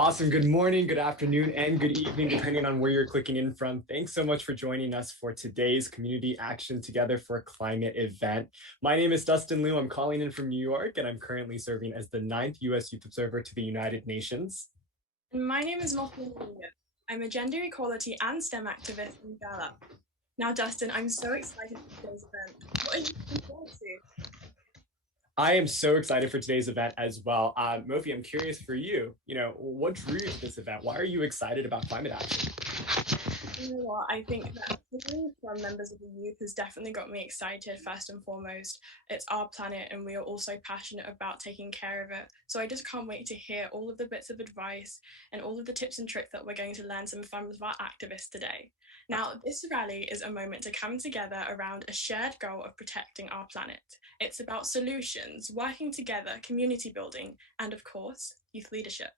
Awesome. Good morning, good afternoon, and good evening, depending on where you're clicking in from. Thanks so much for joining us for today's Community Action Together for Climate event. My name is Dustin Liu. I'm calling in from New York, and I'm currently serving as the 9th U.S. Youth Observer to the United Nations. And my name is Moffin. I'm a gender equality and STEM activist in Gallup. Now, Dustin, I'm so excited for today's event. What are you looking forward to? I am so excited for today's event as well. Mofi, I'm curious for you, what drew you to this event? Why are you excited about climate action? You know what? I think that hearing from members of the youth has definitely got me excited, first and foremost. It's our planet, and we are also passionate about taking care of it. So I just can't wait to hear all of the bits of advice and all of the tips and tricks that we're going to learn some from our activists today. Now, this rally is a moment to come together around a shared goal of protecting our planet. It's about solutions, working together, community building, and of course, youth leadership.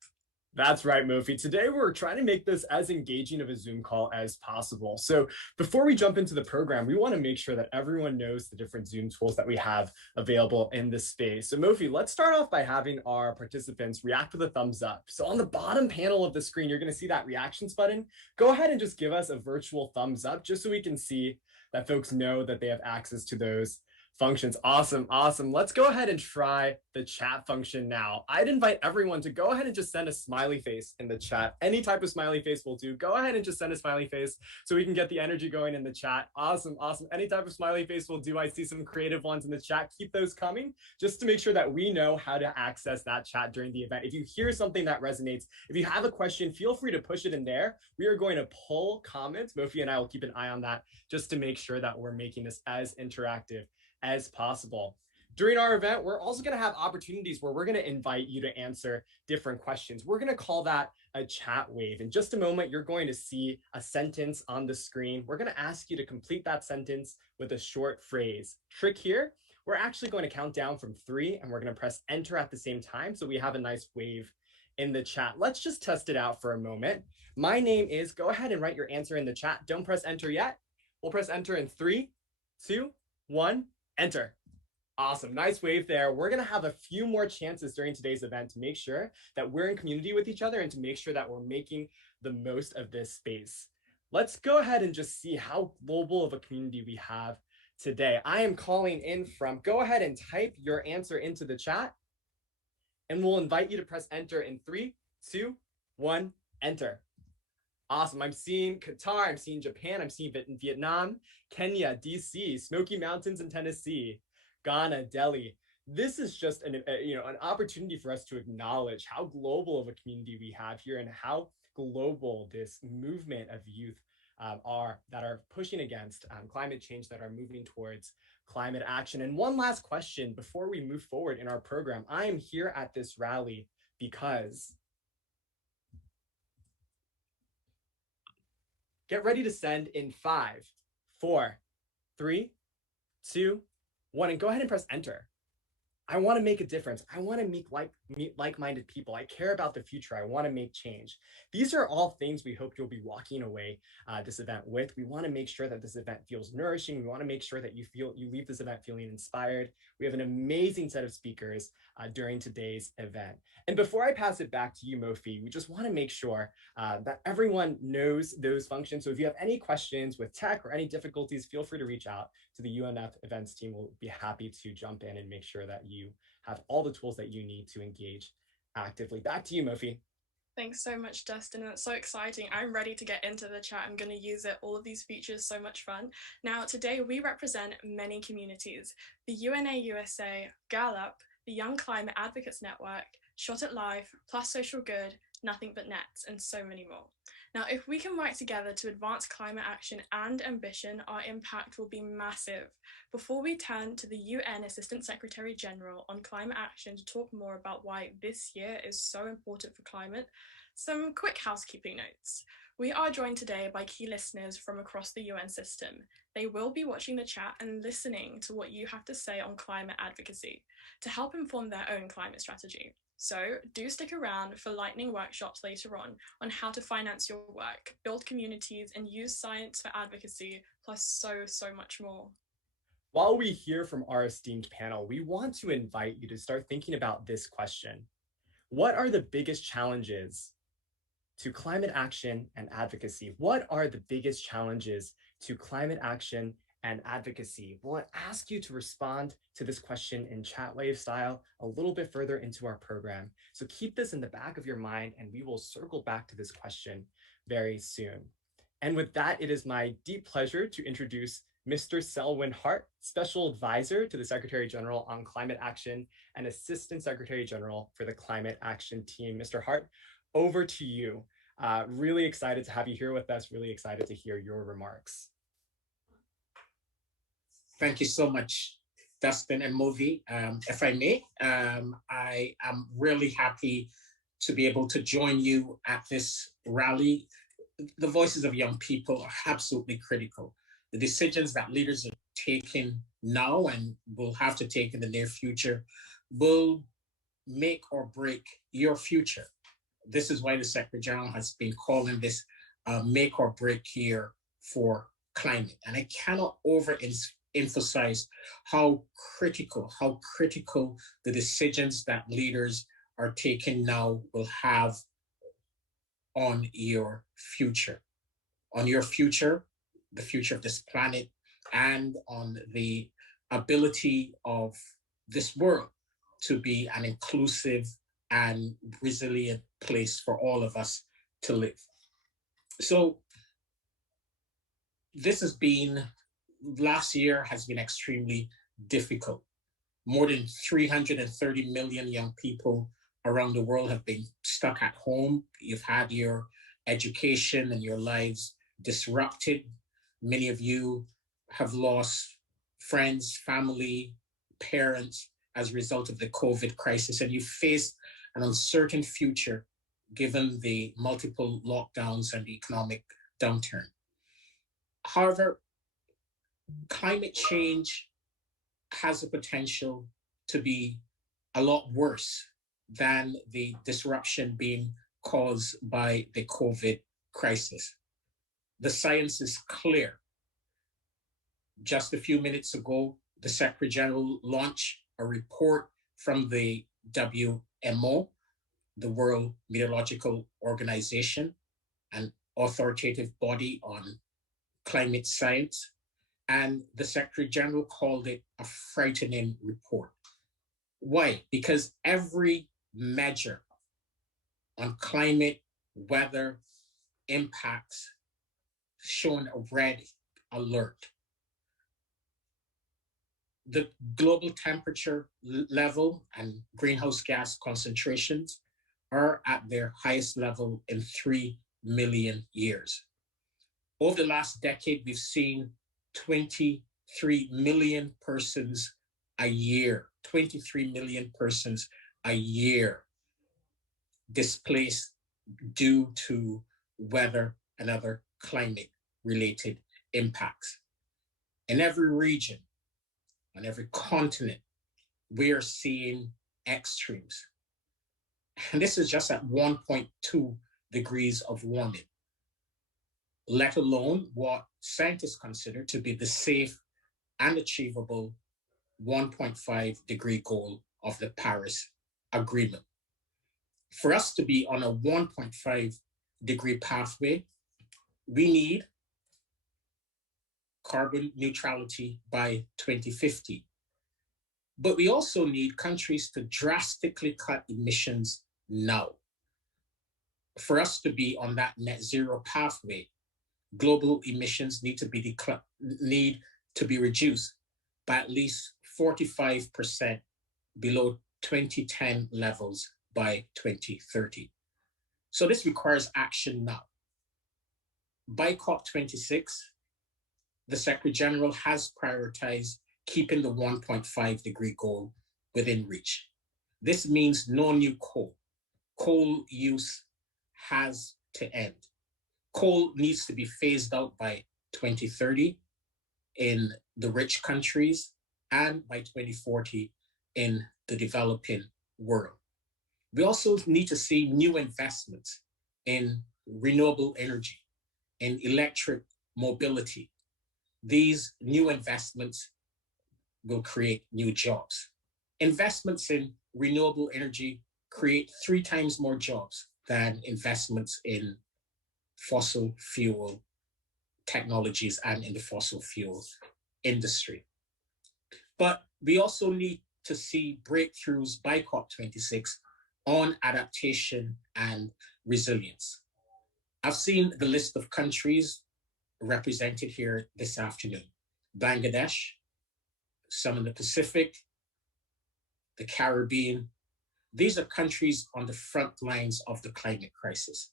That's right, Mofi. Today, we're trying to make this as engaging of a Zoom call as possible. So before we jump into the program, we want to make sure that everyone knows the different Zoom tools that we have available in this space. So Mofi, let's start off by having our participants react with a thumbs up. So on the bottom panel of the screen, you're going to see that reactions button. Go ahead and just give us a virtual thumbs up just so we can see that folks know that they have access to those functions. Awesome. Let's go ahead and try the chat function now. I'd invite everyone to go ahead and just send a smiley face in the chat. Any type of smiley face will do. Go ahead and just send a smiley face so we can get the energy going in the chat. Awesome. Any type of smiley face will do. I see some creative ones in the chat. Keep those coming just to make sure that we know how to access that chat during the event. If you hear something that resonates, if you have a question, feel free to push it in there. We are going to pull comments. Mofi and I will keep an eye on that just to make sure that we're making this as interactive as possible. During our event, we're also going to have opportunities where we're going to invite you to answer different questions. We're going to call that a chat wave. In just a moment, you're going to see a sentence on the screen. We're going to ask you to complete that sentence with a short phrase. Trick here, we're actually going to count down from 3 and we're going to press enter at the same time so we have a nice wave in the chat. Let's just test it out for a moment. My name is, go ahead and write your answer in the chat. Don't press enter yet. We'll press enter in 3, 2, 1. Enter. Awesome. Nice wave there. We're going to have a few more chances during today's event to make sure that we're in community with each other and to make sure that we're making the most of this space. Let's go ahead and just see how global of a community we have today. I am calling in from, go ahead and type your answer into the chat, and we'll invite you to press enter in 3, 2, 1, enter. Awesome. I'm seeing Qatar, I'm seeing Japan, I'm seeing Vietnam, Kenya, DC, Smoky Mountains in Tennessee, Ghana, Delhi. This is just an opportunity for us to acknowledge how global of a community we have here and how global this movement of youth that are pushing against climate change, that are moving towards climate action. And one last question before we move forward in our program. I am here at this rally because get ready to send in 5, 4, 3, 2, 1, and go ahead and press enter. I want to make a difference. I want to meet like-minded people. I care about the future. I want to make change. These are all things we hope you'll be walking away this event with. We want to make sure that this event feels nourishing. We want to make sure that you leave this event feeling inspired. We have an amazing set of speakers during today's event. And before I pass it back to you, Mofi, we just want to make sure that everyone knows those functions. So if you have any questions with tech or any difficulties, feel free to reach out to the UNF events team. We'll be happy to jump in and make sure that you have all the tools that you need to engage actively. Back to you, Mofi. Thanks so much, Dustin. That's so exciting. I'm ready to get into the chat. I'm going to use it. All of these features, so much fun. Now, today we represent many communities. The UNA USA, Gallup, the Young Climate Advocates Network, Shot at Life, Plus Social Good, Nothing But Nets, and so many more. Now, if we can work together to advance climate action and ambition, our impact will be massive. Before we turn to the UN Assistant Secretary General on climate action to talk more about why this year is so important for climate, some quick housekeeping notes. We are joined today by key listeners from across the UN system. They will be watching the chat and listening to what you have to say on climate advocacy to help inform their own climate strategy. So do stick around for lightning workshops later on how to finance your work, build communities, and use science for advocacy, plus so much more. While we hear from our esteemed panel, we want to invite you to start thinking about this question. What are the biggest challenges to climate action and advocacy. What are the biggest challenges to climate action and advocacy? We'll ask you to respond to this question in chat wave style a little bit further into our program. So keep this in the back of your mind, and we will circle back to this question very soon. And with that, it is my deep pleasure to introduce Mr. Selwyn Hart, Special Advisor to the Secretary General on Climate Action and Assistant Secretary General for the Climate Action Team. Mr. Hart, over to you. Really excited to have you here with us, really excited to hear your remarks. Thank you so much, Dustin and Movi. If I may, I am really happy to be able to join you at this rally. The voices of young people are absolutely critical. The decisions that leaders are taking now and will have to take in the near future will make or break your future. This is why the Secretary General has been calling this make or break year for climate. And I cannot overemphasize how critical the decisions that leaders are taking now will have on your future. On your future, the future of this planet, and on the ability of this world to be an inclusive and resilient place for all of us to live. So last year has been extremely difficult. More than 330 million young people around the world have been stuck at home. You've had your education and your lives disrupted. Many of you have lost friends, family, parents as a result of the COVID crisis, and you face an uncertain future given the multiple lockdowns and the economic downturn. However, climate change has the potential to be a lot worse than the disruption being caused by the COVID crisis. The science is clear. Just a few minutes ago, the Secretary General launched a report from the WMO, the World Meteorological Organization, an authoritative body on climate science. And the Secretary General called it a frightening report. Why? Because every measure on climate, weather, impacts shown a red alert. The global temperature level and greenhouse gas concentrations are at their highest level in 3 million years. Over the last decade, we've seen 23 million persons a year, 23 million persons a year displaced due to weather and other climate-related impacts. In every region, on every continent, we are seeing extremes. And this is just at 1.2 degrees of warming, let alone what scientists consider to be the safe and achievable 1.5 degree goal of the Paris Agreement. For us to be on a 1.5 degree pathway, we need carbon neutrality by 2050. But we also need countries to drastically cut emissions now. For us to be on that net zero pathway, global emissions need to be reduced by at least 45% below 2010 levels by 2030. So this requires action now. By COP26, the Secretary General has prioritized keeping the 1.5 degree goal within reach. This means no new coal. Coal use has to end. Coal needs to be phased out by 2030 in the rich countries and by 2040 in the developing world. We also need to see new investments in renewable energy, in electric mobility. These new investments will create new jobs. Investments in renewable energy create 3 times more jobs than investments in fossil fuel technologies and in the fossil fuel industry. But we also need to see breakthroughs by COP26 on adaptation and resilience. I've seen the list of countries represented here this afternoon. Bangladesh, some in the Pacific, the Caribbean. These are countries on the front lines of the climate crisis.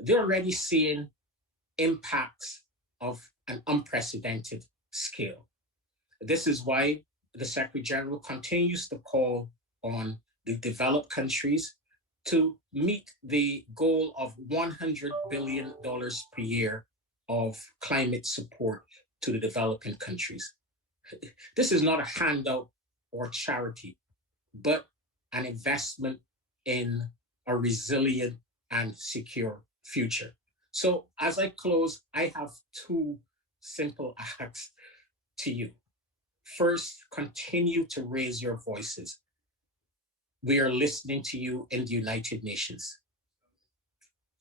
They're already seeing impacts of an unprecedented scale. This is why the Secretary General continues to call on the developed countries to meet the goal of $100 billion per year of climate support to the developing countries. This is not a handout or charity, but an investment in a resilient and secure future. So as I close, I have two simple asks to you. First, continue to raise your voices. We are listening to you in the United Nations.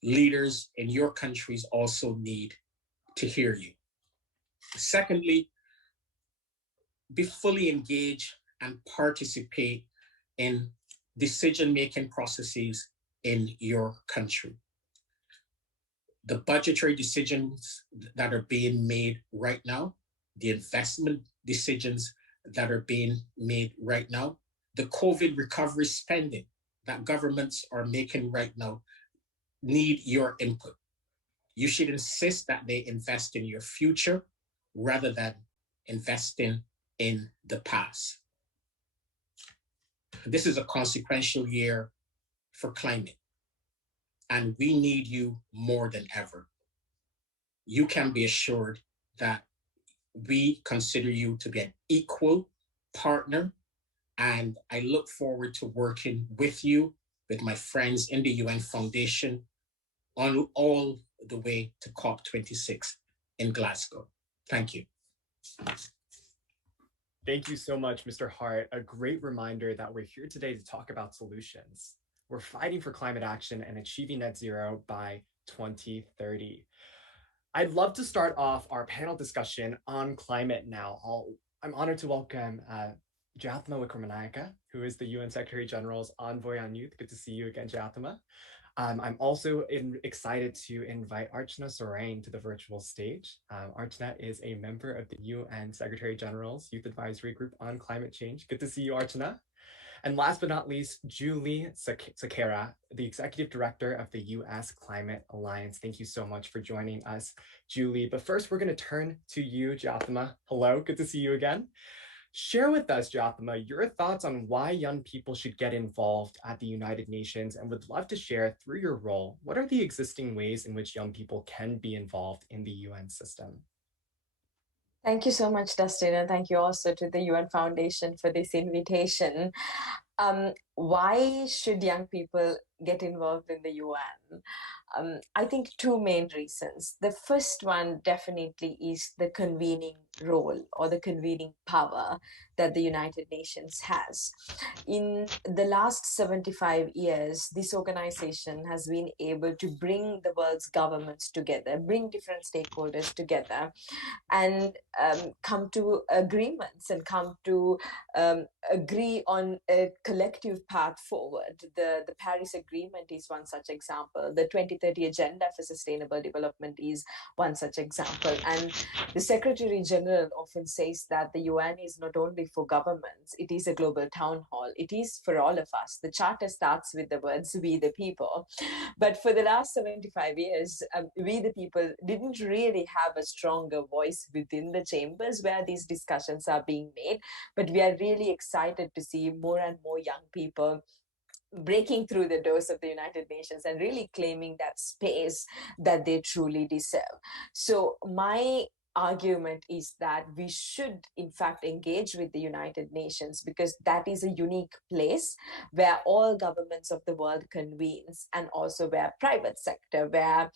Leaders in your countries also need to hear you. Secondly, be fully engaged and participate in decision-making processes in your country. The budgetary decisions that are being made right now, the investment decisions that are being made right now, the COVID recovery spending that governments are making right now need your input. You should insist that they invest in your future rather than investing in the past. This is a consequential year for climate, and we need you more than ever. You can be assured that we consider you to be an equal partner, and I look forward to working with you, with my friends in the UN Foundation, on all the way to COP26 in Glasgow. Thank you. Thank you so much, Mr. Hart. A great reminder that we're here today to talk about solutions. We're fighting for climate action and achieving net zero by 2030. I'd love to start off our panel discussion on climate now. I'm honored to welcome Jayathma Wickramanayake, who is the UN Secretary General's Envoy on Youth. Good to see you again, Jayathma. I'm also excited to invite Archana Sorain to the virtual stage. Archana is a member of the UN Secretary General's Youth Advisory Group on Climate Change. Good to see you, Archana. And last but not least, Julie Sakara, the Executive Director of the U.S. Climate Alliance. Thank you so much for joining us, Julie. But first, we're going to turn to you, Jayathma. Hello, good to see you again. Share with us, Jayathma, your thoughts on why young people should get involved at the United Nations, and would love to share through your role, what are the existing ways in which young people can be involved in the UN system? Thank you so much, Dustin, and thank you also to the UN Foundation for this invitation. Why should young people get involved in the UN? I think two main reasons. The first one definitely is the convening role or the convening power that the United Nations has. In the last 75 years, this organization has been able to bring the world's governments together, bring different stakeholders together, and come to agreements and come to agree on a collective path forward. The Paris Agreement is one such example. The 2030 Agenda for Sustainable Development is one such example. And the Secretary General often says that the UN is not only for governments, it is a global town hall. It is for all of us. The charter starts with the words, we the people. But for the last 75 years, we the people didn't really have a stronger voice within the chambers where these discussions are being made. But we are really excited to see more and more young people breaking through the doors of the United Nations and really claiming that space that they truly deserve. So my argument is that we should in fact engage with the United Nations, because that is a unique place where all governments of the world convenes, and also where private sector, where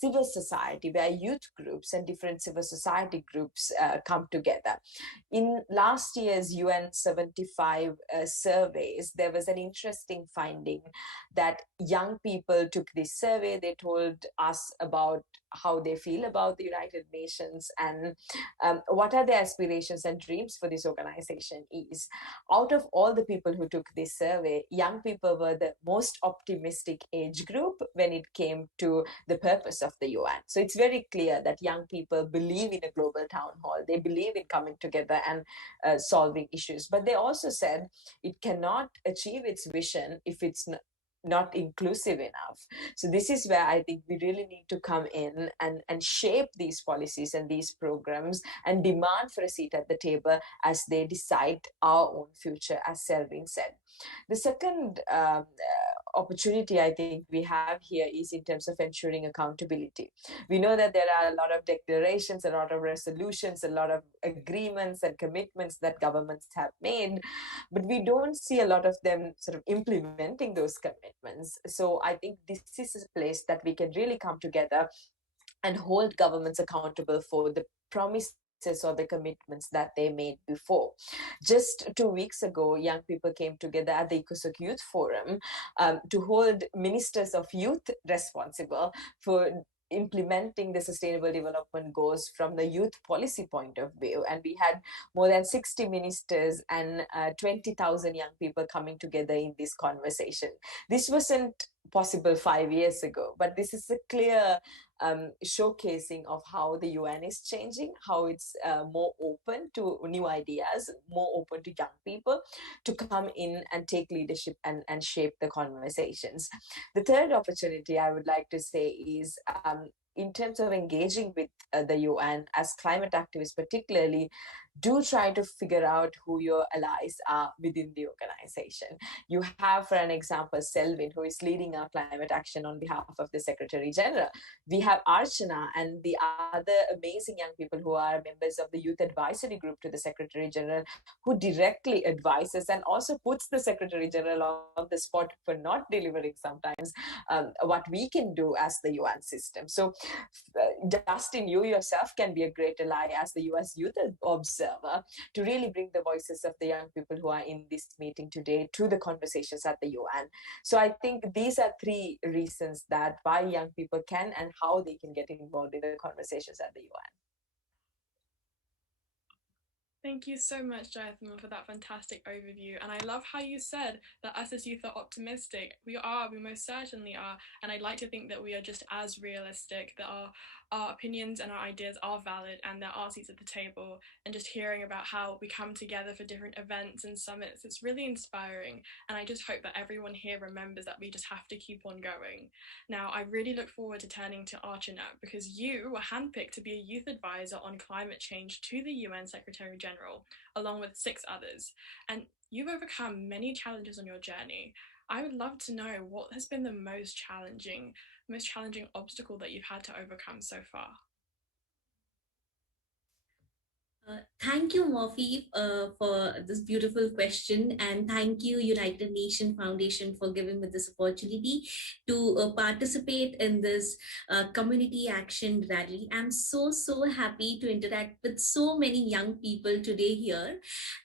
civil society, where youth groups and different civil society groups come together. In last year's UN 75 surveys, there was an interesting finding that young people took this survey. They told us about how they feel about the United Nations and what are their aspirations and dreams for this organization is. Out of all the people who took this survey, young people were the most optimistic age group when it came to the purpose of the UN. So it's very clear that young people believe in a global town hall. They believe in coming together and solving issues. But they also said it cannot achieve its vision if it's not inclusive enough. So this is where I think we really need to come in and shape these policies and these programs and demand for a seat at the table as they decide our own future, as Selvin said. The second opportunity I think we have here is in terms of ensuring accountability. We know that there are a lot of declarations, a lot of resolutions, a lot of agreements and commitments that governments have made, but we don't see a lot of them sort of implementing those commitments. So I think this is a place that we can really come together and hold governments accountable for the promises or the commitments that they made before. Just 2 weeks ago, young people came together at the ECOSOC Youth Forum to hold ministers of youth responsible for implementing the sustainable development goals from the youth policy point of view. And we had more than 60 ministers and 20,000 young people coming together in this conversation. This wasn't possible 5 years ago, but this is a clear showcasing of how the UN is changing, how it's more open to new ideas, more open to young people to come in and take leadership and shape the conversations. The third opportunity I would like to say is in terms of engaging with the UN as climate activists particularly, do try to figure out who your allies are within the organization. You have, for an example, Selvin, who is leading our climate action on behalf of the Secretary General. We have Archana and the other amazing young people who are members of the Youth Advisory Group to the Secretary General, who directly advises and also puts the Secretary General on the spot for not delivering sometimes what we can do as the UN system. So Dustin, you yourself can be a great ally as the US Youth Observer to really bring the voices of the young people who are in this meeting today to the conversations at the UN. So I think these are three reasons that why young people can and how they can get involved in the conversations at the UN. Thank you so much, Jayathan, for that fantastic overview. And I love how you said that us as youth are optimistic. We most certainly are. And I'd like to think that we are just as realistic, that our opinions and our ideas are valid and there are seats at the table. And just hearing about how we come together for different events and summits, it's really inspiring. And I just hope that everyone here remembers that we just have to keep on going. Now, I really look forward to turning to Archana, because you were handpicked to be a youth advisor on climate change to the UN Secretary General, along with 6 others. And you've overcome many challenges on your journey. I would love to know what has been the most challenging obstacle that you've had to overcome so far. Thank you, Morphy, for this beautiful question, and thank you, United Nations Foundation, for giving me this opportunity to participate in this community action rally. I'm so happy to interact with so many young people today here.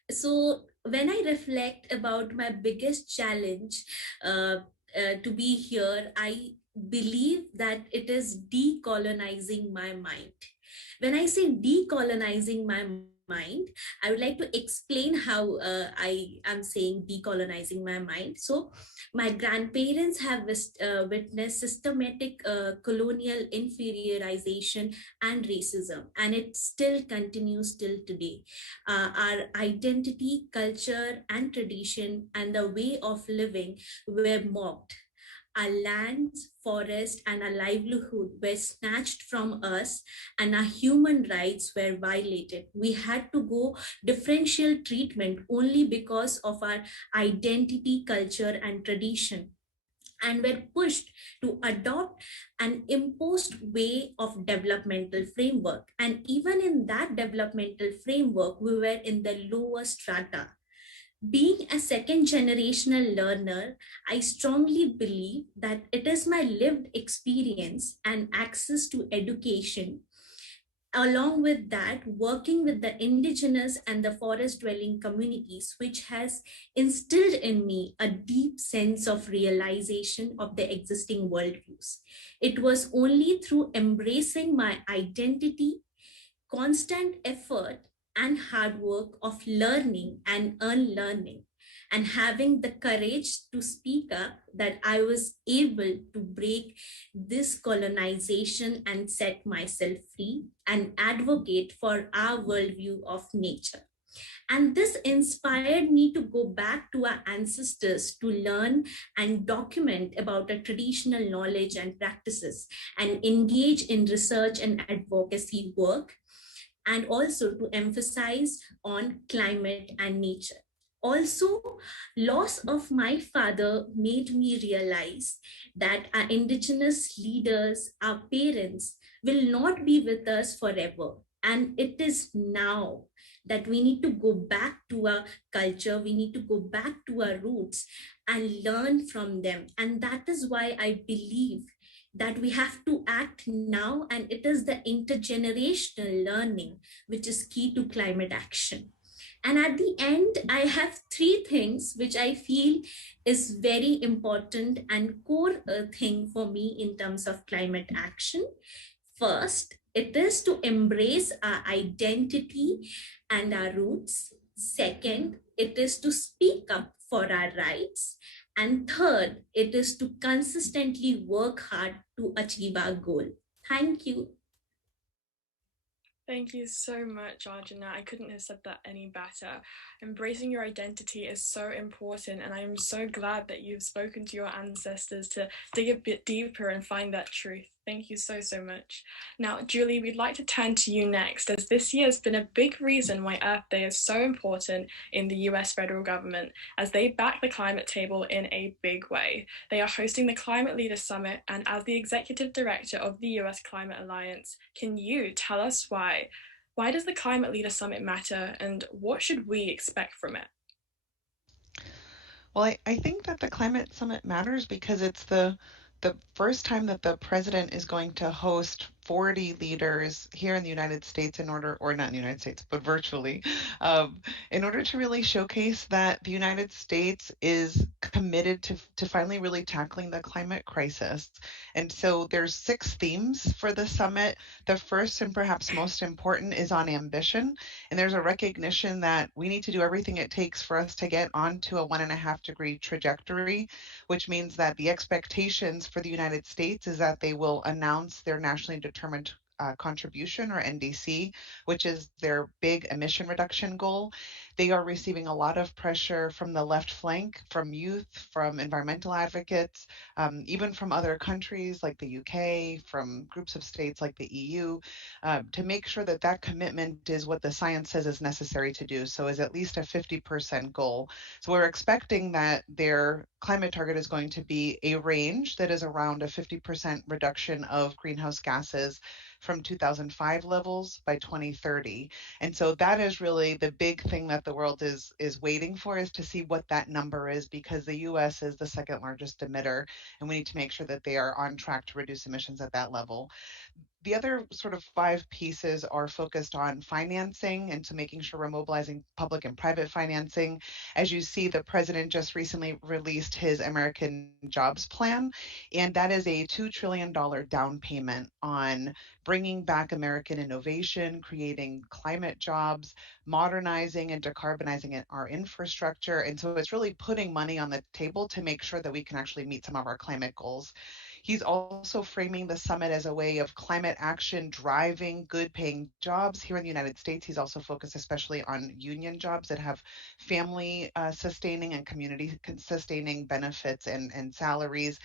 So when I reflect about my biggest challenge to be here, I believe that it is decolonizing my mind. When I say decolonizing my mind, I would like to explain how I am saying decolonizing my mind. So my grandparents have witnessed systematic colonial inferiorization and racism, and it still continues till today. Our identity, culture, and tradition and the way of living were mocked. Our lands, forests, and our livelihood were snatched from us, and our human rights were violated. We had to go differential treatment only because of our identity, culture, and tradition. and were pushed to adopt an imposed way of developmental framework. And even in that developmental framework, we were in the lower strata. Being a second generational learner, I strongly believe that it is my lived experience and access to education, along with that, working with the indigenous and the forest dwelling communities, which has instilled in me a deep sense of realization of the existing worldviews. It was only through embracing my identity, constant effort, and hard work of learning and unlearning, and having the courage to speak up, that I was able to break this colonization and set myself free and advocate for our worldview of nature. And this inspired me to go back to our ancestors to learn and document about our traditional knowledge and practices and engage in research and advocacy work, and also to emphasize on climate and nature. Also, loss of my father made me realize that our indigenous leaders, our parents, will not be with us forever. And it is now that we need to go back to our culture, we need to go back to our roots and learn from them. And that is why I believe that we have to act now, and it is the intergenerational learning which is key to climate action. And at the end, I have three things which I feel is very important and core thing for me in terms of climate action. First, it is to embrace our identity and our roots. Second, it is to speak up for our rights. And third, it is to consistently work hard to achieve our goal. Thank you. Thank you so much, Arjuna. I couldn't have said that any better. Embracing your identity is so important, and I'm so glad that you've spoken to your ancestors to dig a bit deeper and find that truth. Thank you so, so much. Now, Julie, we'd like to turn to you next, as this year has been a big reason why Earth Day is so important in the US federal government, as they back the climate table in a big way. They are hosting the Climate Leaders Summit, and as the executive director of the US Climate Alliance, can you tell us why? Why does the Climate Leaders Summit matter, and what should we expect from it? Well, I think that the Climate Summit matters because it's the first time that the president is going to host 40 leaders here in the United States in order, or not in the United States, but virtually, in order to really showcase that the United States is committed to finally really tackling the climate crisis. And so there's 6 themes for the summit. The first and perhaps most important is on ambition. And there's a recognition that we need to do everything it takes for us to get onto a 1.5-degree trajectory, which means that the expectations for the United States is that they will announce their nationally determined contribution, or NDC, which is their big emission reduction goal. They are receiving a lot of pressure from the left flank, from youth, from environmental advocates, even from other countries like the UK, from groups of states like the EU, to make sure that that commitment is what the science says is necessary to do. So is at least a 50% goal. So we're expecting that their climate target is going to be a range that is around a 50% reduction of greenhouse gases from 2005 levels by 2030. And so that is really the big thing that the world is waiting for, is to see what that number is, because the US is the second largest emitter, and we need to make sure that they are on track to reduce emissions at that level. The other sort of 5 pieces are focused on financing, and so making sure we're mobilizing public and private financing. As you see, the president just recently released his American Jobs Plan, and that is a $2 trillion down payment on bringing back American innovation, creating climate jobs, modernizing and decarbonizing our infrastructure. And so it's really putting money on the table to make sure that we can actually meet some of our climate goals. He's also framing the summit as a way of climate action driving good paying jobs here in the United States. He's also focused especially on union jobs that have family sustaining and community sustaining benefits and salaries.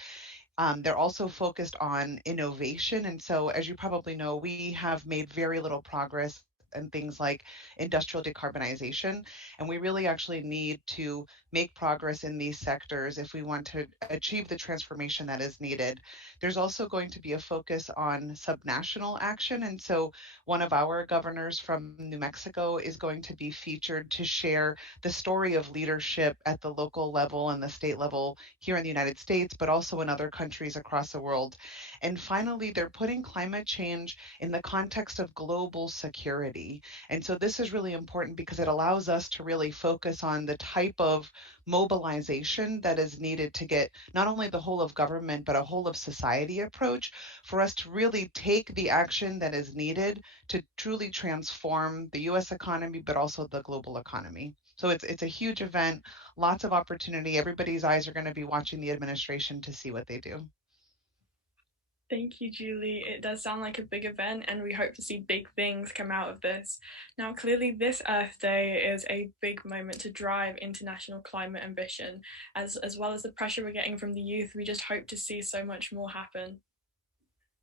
They're also focused on innovation. And so, as you probably know, we have made very little progress and things like industrial decarbonization. And we really actually need to make progress in these sectors if we want to achieve the transformation that is needed. There's also going to be a focus on subnational action. And so one of our governors from New Mexico is going to be featured to share the story of leadership at the local level and the state level here in the United States, but also in other countries across the world. And finally, they're putting climate change in the context of global security. And so this is really important because it allows us to really focus on the type of mobilization that is needed to get not only the whole of government, but a whole of society approach for us to really take the action that is needed to truly transform the US economy, but also the global economy. So it's a huge event, lots of opportunity. Everybody's eyes are going to be watching the administration to see what they do. Thank you, Julie. It does sound like a big event, and we hope to see big things come out of this. Now, clearly, this Earth Day is a big moment to drive international climate ambition, as well as the pressure we're getting from the youth. We just hope to see so much more happen.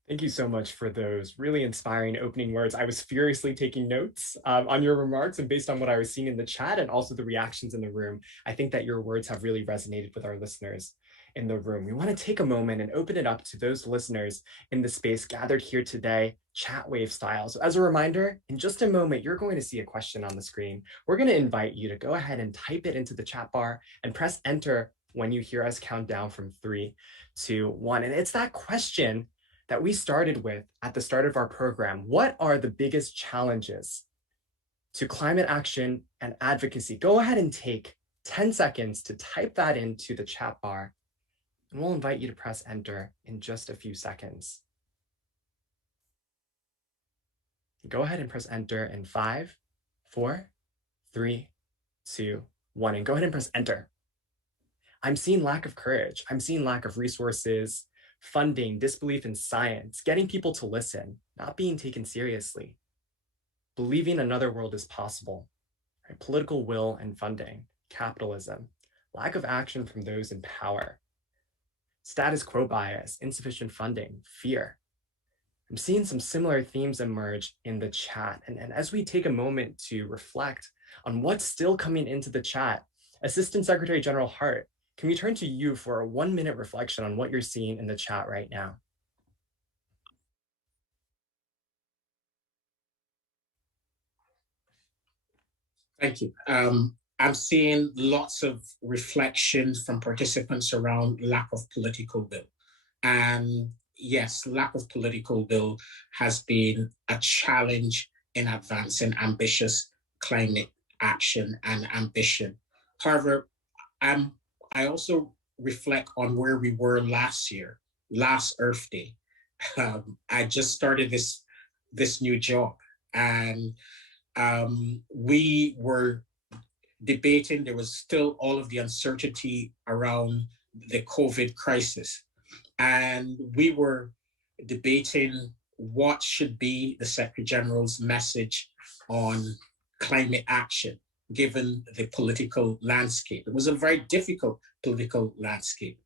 Thank you so much for those really inspiring opening words. I was furiously taking notes on your remarks, and based on what I was seeing in the chat and also the reactions in the room, I think that your words have really resonated with our listeners in the room. We want to take a moment and open it up to those listeners in the space gathered here today, chat wave style. So as a reminder, in just a moment, you're going to see a question on the screen. We're going to invite you to go ahead and type it into the chat bar and press enter when you hear us count down from 3, 2, 1. And it's that question that we started with at the start of our program. What are the biggest challenges to climate action and advocacy? Go ahead and take 10 seconds to type that into the chat bar, and we'll invite you to press enter in just a few seconds. Go ahead and press enter in 5, 4, 3, 2, 1, and go ahead and press enter. I'm seeing lack of courage. I'm seeing lack of resources, funding, disbelief in science, getting people to listen, not being taken seriously, believing another world is possible, right? Political will and funding, capitalism, lack of action from those in power, status quo bias, insufficient funding, fear. I'm seeing some similar themes emerge in the chat. And as we take a moment to reflect on what's still coming into the chat, Assistant Secretary General Hart, can we turn to you for a 1-minute reflection on what you're seeing in the chat right now? Thank you. I'm seeing lots of reflections from participants around lack of political will. And yes, lack of political will has been a challenge in advancing ambitious climate action and ambition. However, I also reflect on where we were last year, last Earth Day. I just started this new job, and we were debating. There was still all of the uncertainty around the COVID crisis, and we were debating what should be the Secretary General's message on climate action, given the political landscape. It was a very difficult political landscape.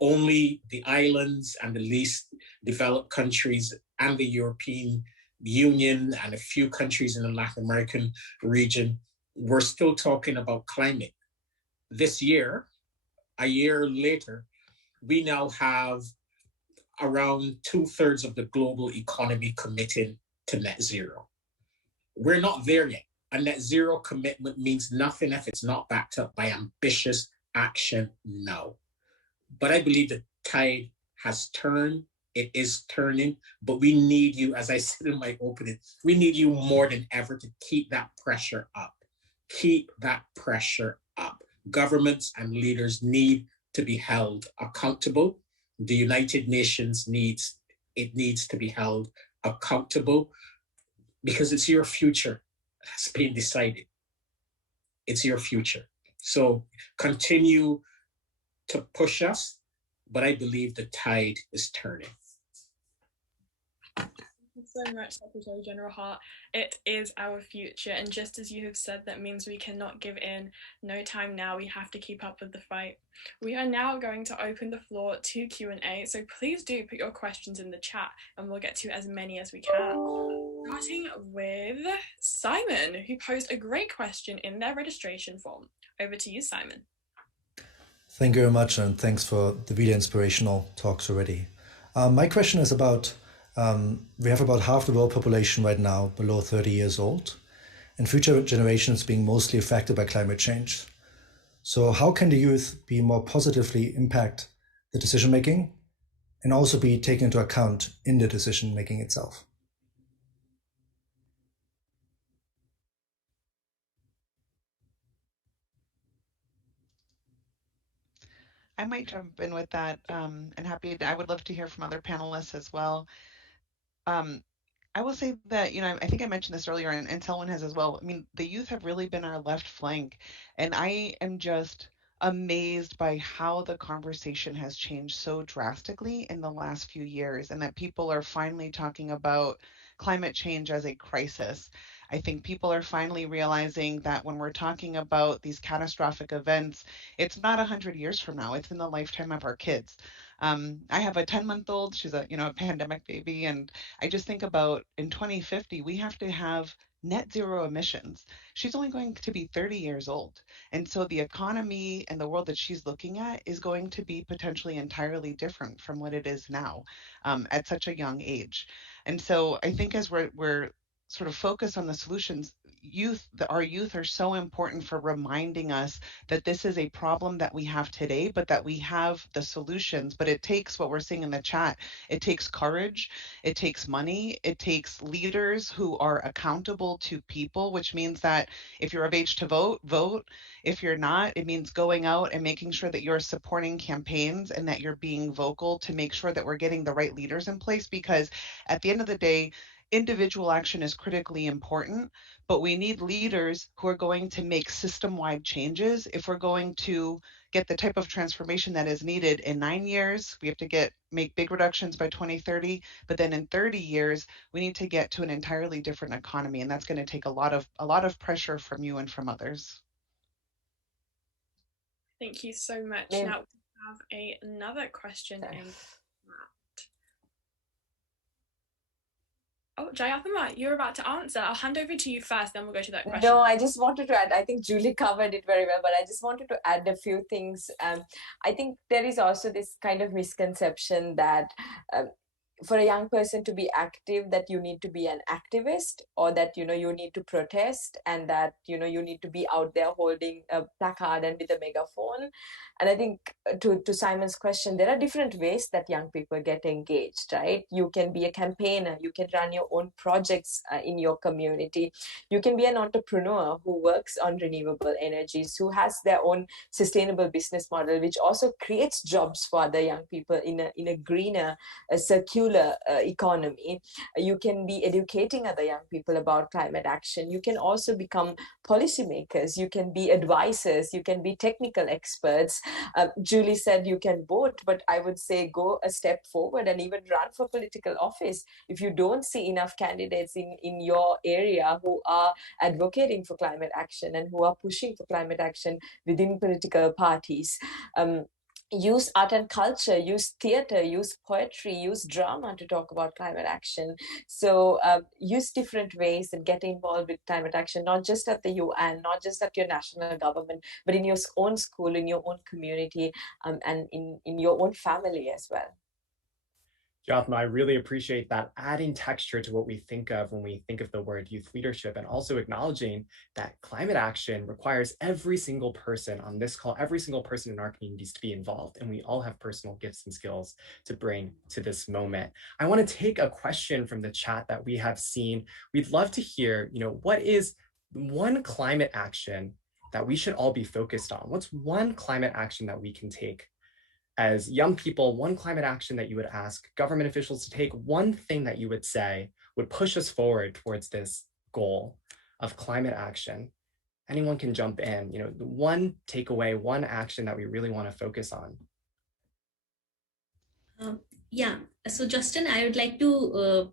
Only the islands and the least developed countries and the European Union and a few countries in the Latin American region were still talking about climate. This year, a year later, we now have around 2/3 of the global economy committing to net zero. We're not there yet. A net zero commitment means nothing if it's not backed up by ambitious action now. But I believe the tide has turned. It is turning, but we need you, as I said in my opening, we need you more than ever to keep that pressure up. Keep that pressure up. Governments and leaders need to be held accountable. The United Nations needs to be held accountable because it's your future that's being decided. It's your future. So continue to push us, but I believe the tide is turning. Thank you so much, Secretary General Hart. It is our future, and just as you have said, that means we cannot give in. No time now, we have to keep up with the fight. We are now going to open the floor to Q&A, so please do put your questions in the chat and we'll get to as many as we can. Starting with Simon, who posed a great question in their registration form. Over to you, Simon. Thank you very much, and thanks for the really inspirational talks already. My question is about, we have about half the world population right now below 30 years old, and future generations being mostly affected by climate change. So how can the youth be more positively impact the decision-making and also be taken into account in the decision-making itself? I might jump in with that, and I would love to hear from other panelists as well. I will say that, I think I mentioned this earlier, and Selwyn has as well. I mean, the youth have really been our left flank, and I am just amazed by how the conversation has changed so drastically in the last few years, and that people are finally talking about climate change as a crisis. I think people are finally realizing that when we're talking about these catastrophic events, it's not 100 years from now, it's in the lifetime of our kids. I have a 10-month-old, she's a pandemic baby, and I just think about in 2050, we have to have net zero emissions. She's only going to be 30 years old. And so the economy and the world that she's looking at is going to be potentially entirely different from what it is now, at such a young age. And so I think as we're sort of focused on the solutions, our youth are so important for reminding us that this is a problem that we have today, but that we have the solutions. But it takes what we're seeing in the chat. It takes courage. It takes money. It takes leaders who are accountable to people, which means that if you're of age to vote, vote. If you're not, it means going out and making sure that you're supporting campaigns and that you're being vocal to make sure that we're getting the right leaders in place. Because at the end of the day, individual action is critically important, but we need leaders who are going to make system-wide changes. If we're going to get the type of transformation that is needed in 9 years, we have to make big reductions by 2030, but then in 30 years, we need to get to an entirely different economy, and that's going to take a lot of pressure from you and from others. Thank you so much. Now we have another question in. Oh, Jayathama, you're about to answer. I'll hand over to you first, then we'll go to that question. No, I just wanted to add, I think Julie covered it very well, but I just wanted to add a few things. I think there is also this kind of misconception that for a young person to be active, that you need to be an activist, or that, you need to protest, and that, you need to be out there holding a placard and with a megaphone. And I think to Simon's question, there are different ways that young people get engaged, right? You can be a campaigner, you can run your own projects in your community. You can be an entrepreneur who works on renewable energies, who has their own sustainable business model, which also creates jobs for other young people in a greener, circular economy. You can be educating other young people about climate action. You can also become policymakers. You can be advisors. You can be technical experts. Julie said you can vote, but I would say go a step forward and even run for political office. If you don't see enough candidates in your area who are advocating for climate action and who are pushing for climate action within political parties, use art and culture, use theater, use poetry, use drama to talk about climate action. So use different ways and get involved with climate action, not just at the UN, not just at your national government, but in your own school, in your own community, and in your own family as well. Jayathama, I really appreciate that, adding texture to what we think of when we think of the word youth leadership, and also acknowledging that climate action requires every single person on this call, every single person in our communities to be involved, and we all have personal gifts and skills to bring to this moment. I want to take a question from the chat that we have seen. We'd love to hear, what is one climate action that we should all be focused on? What's one climate action that we can take as young people, one climate action that you would ask government officials to take, one thing that you would say would push us forward towards this goal of climate action? Anyone can jump in, the one takeaway, one action that we really want to focus on. Yeah, so Justin, I would like to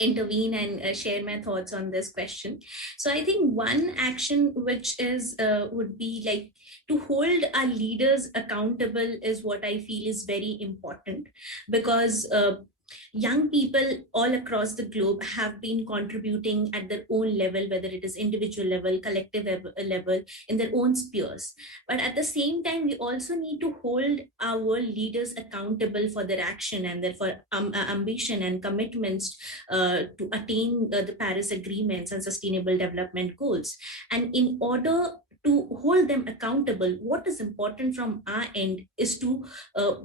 intervene and share my thoughts on this question. So I think one action which is would be like to hold our leaders accountable is what I feel is very important, because young people all across the globe have been contributing at their own level, whether it is individual level, collective level, in their own spheres. But at the same time, we also need to hold our world leaders accountable for their action and therefore ambition and commitments to attain the Paris agreements and sustainable development goals. And in order to hold them accountable, what is important from our end is to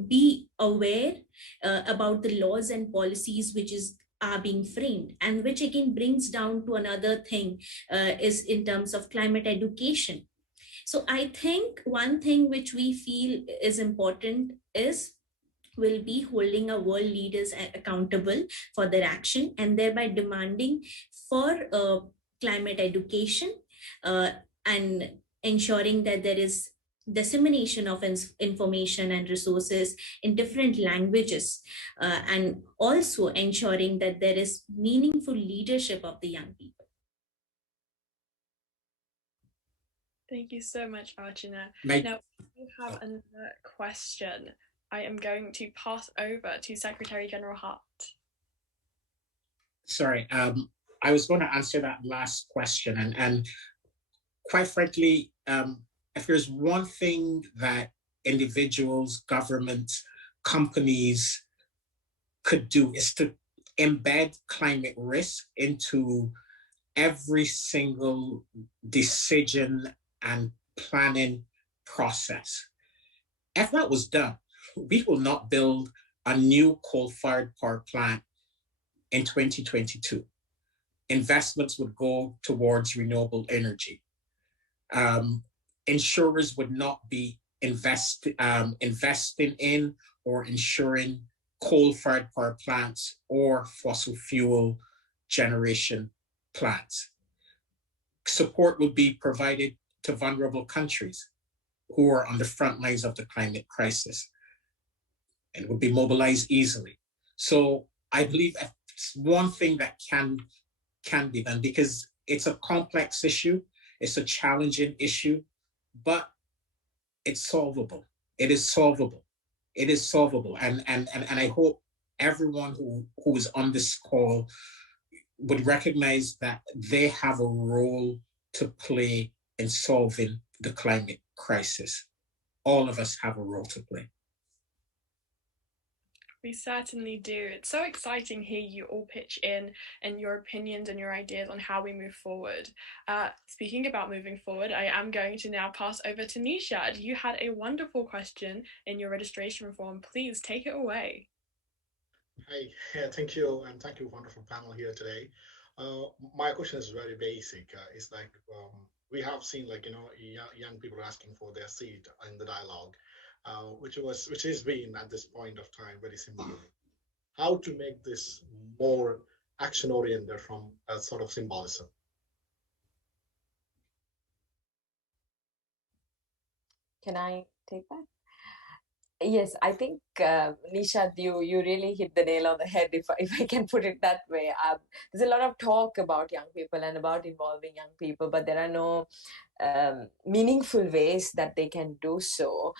be aware about the laws and policies which are being framed, and which again brings down to another thing, is in terms of climate education. So I think one thing which we feel is important is will be holding our world leaders accountable for their action, and thereby demanding for climate education, and ensuring that there is dissemination of information and resources in different languages, and also ensuring that there is meaningful leadership of the young people. Thank you so much, Archana. Meg- Now, we have another question. I am going to pass over to Secretary General Hart. Sorry, I was going to answer that last question. And quite frankly, if there's one thing that individuals, governments, companies could do, is to embed climate risk into every single decision and planning process. If that was done, we will not build a new coal-fired power plant in 2022. Investments would go towards renewable energy. Insurers would not be investing in or insuring coal-fired power plants or fossil fuel generation plants. Support would be provided to vulnerable countries who are on the front lines of the climate crisis, and would be mobilized easily. So I believe it's one thing that can be done, because it's a complex issue, it's a challenging issue, but it's solvable. It is solvable. It is solvable. And I hope everyone who is on this call would recognize that they have a role to play in solving the climate crisis. All of us have a role to play. We certainly do. It's so exciting to hear you all pitch in and your opinions and your ideas on how we move forward. Speaking about moving forward, I am going to now pass over to Nishad. You had a wonderful question in your registration form. Please take it away. Hi, yeah, thank you, and thank you, wonderful panel here today. My question is very basic. It's like we have seen, like, young people asking for their seat in the dialogue, which has been at this point of time very simple. How to make this more action oriented from a sort of symbolism? Can I take that? Yes, I think Nishad, you really hit the nail on the head, if I can put it that way. There's a lot of talk about young people and about involving young people, but there are no meaningful ways that they can do so.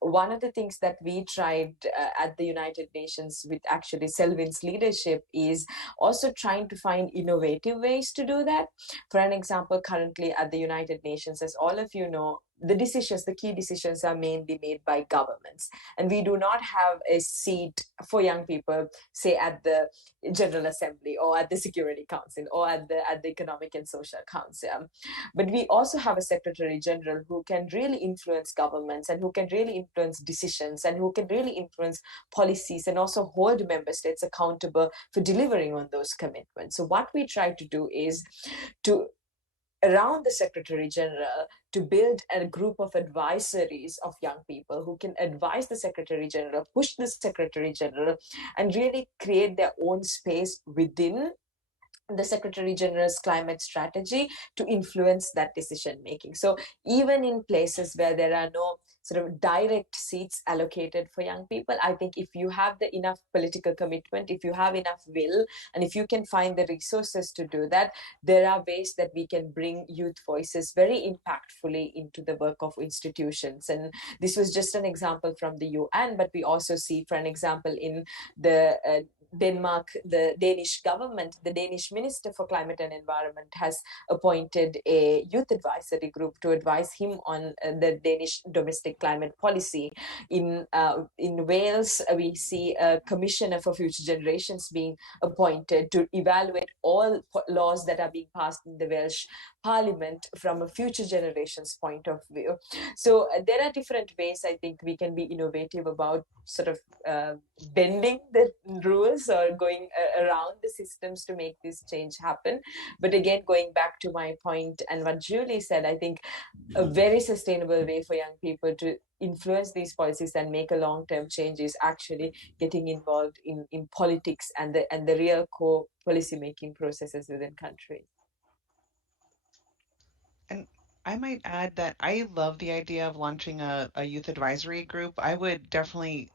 One of the things that we tried at the United Nations with actually Selwyn's leadership is also trying to find innovative ways to do that. For an example, currently at the United Nations, as all of you know, the key decisions are mainly made by governments. And we do not have a seat for young people, say at the General Assembly or at the Security Council or at the Economic and Social Council. But we also have a Secretary General who can really influence governments and who can really influence decisions and who can really influence policies and also hold member states accountable for delivering on those commitments. So what we try to do is to around the Secretary General to build a group of advisories of young people who can advise the Secretary General, push the Secretary General, and really create their own space within the Secretary General's climate strategy to influence that decision making. So even in places where there are no sort of direct seats allocated for young people. I think if you have the enough political commitment, if you have enough will, and if you can find the resources to do that, there are ways that we can bring youth voices very impactfully into the work of institutions. And this was just an example from the UN, but we also see, for an example, in the Denmark, the Danish government, the Danish Minister for Climate and Environment has appointed a youth advisory group to advise him on the Danish domestic climate policy. In Wales, we see a commissioner for future generations being appointed to evaluate all laws that are being passed in the Welsh Parliament from a future generation's point of view. So there are different ways I think we can be innovative about sort of bending the rules or going around the systems to make this change happen. But again, going back to my point and what Julie said, I think a very sustainable way for young people to influence these policies and make a long-term change is actually getting involved in politics and the real core policy-making processes within countries. And I might add that I love the idea of launching a youth advisory group. I would definitely,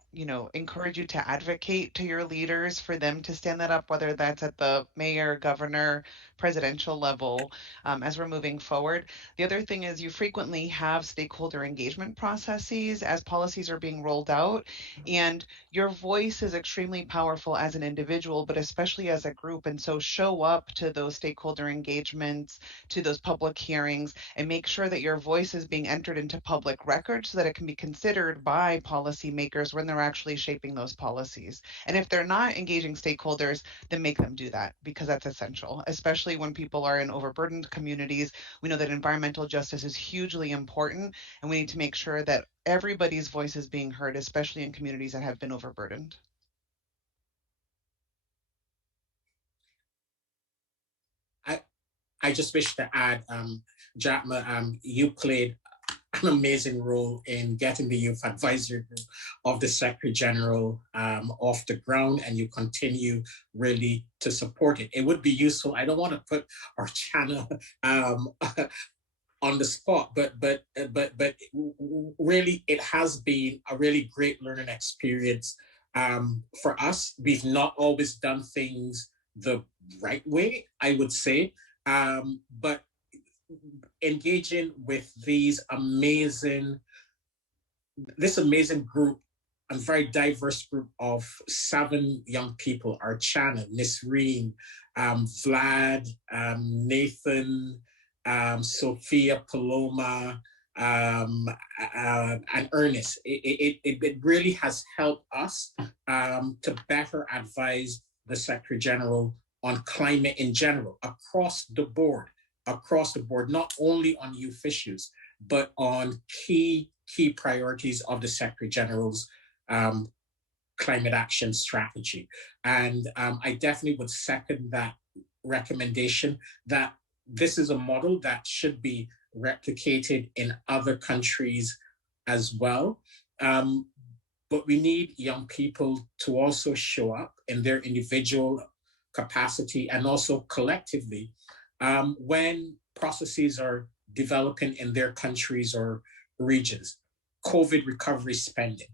encourage you to advocate to your leaders for them to stand that up, whether that's at the mayor, governor, presidential level, as we're moving forward. The other thing is you frequently have stakeholder engagement processes as policies are being rolled out, and your voice is extremely powerful as an individual, but especially as a group. And so show up to those stakeholder engagements, to those public hearings, and make sure that your voice is being entered into public record so that it can be considered by policymakers when they're actually shaping those policies. And if they're not engaging stakeholders, then make them do that, because that's essential, especially when people are in overburdened communities. We know that environmental justice is hugely important, and we need to make sure that everybody's voice is being heard, especially in communities that have been overburdened. I just wish to add, Jatma, you played an amazing role in getting the Youth Advisory Group of the Secretary General off the ground, and you continue really to support it. It would be useful. I don't want to put our channel on the spot, but really, it has been a really great learning experience for us. We've not always done things the right way, I would say. But engaging with this amazing group, a very diverse group of 7 young people, Archana, Nisreen, Vlad, Nathan, Sophia, Paloma, and Ernest. It really has helped us to better advise the Secretary General on climate in general, across the board, not only on youth issues, but on key priorities of the Secretary General's climate action strategy. And I definitely would second that recommendation, that this is a model that should be replicated in other countries as well. But we need young people to also show up in their individual capacity and also collectively when processes are developing in their countries or regions. COVID recovery spending.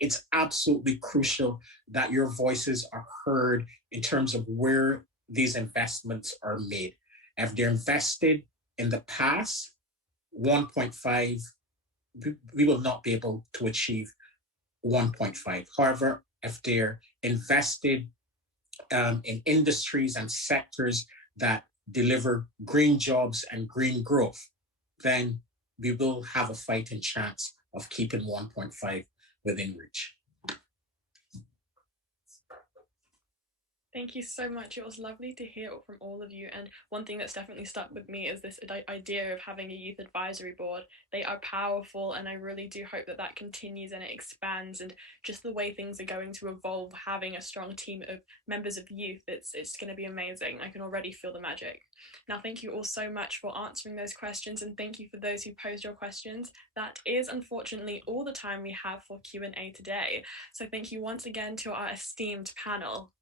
It's absolutely crucial that your voices are heard in terms of where these investments are made. If they're invested in the past, 1.5, we will not be able to achieve 1.5. However, if they're invested in industries and sectors that deliver green jobs and green growth, then we will have a fighting chance of keeping 1.5 within reach. Thank you so much. It was lovely to hear from all of you. And one thing that's definitely stuck with me is this idea of having a youth advisory board. They are powerful, and I really do hope that that continues and it expands. And just the way things are going to evolve, having a strong team of members of youth, it's going to be amazing. I can already feel the magic. Now, thank you all so much for answering those questions, and thank you for those who posed your questions. That is unfortunately all the time we have for Q&A today. So thank you once again to our esteemed panel.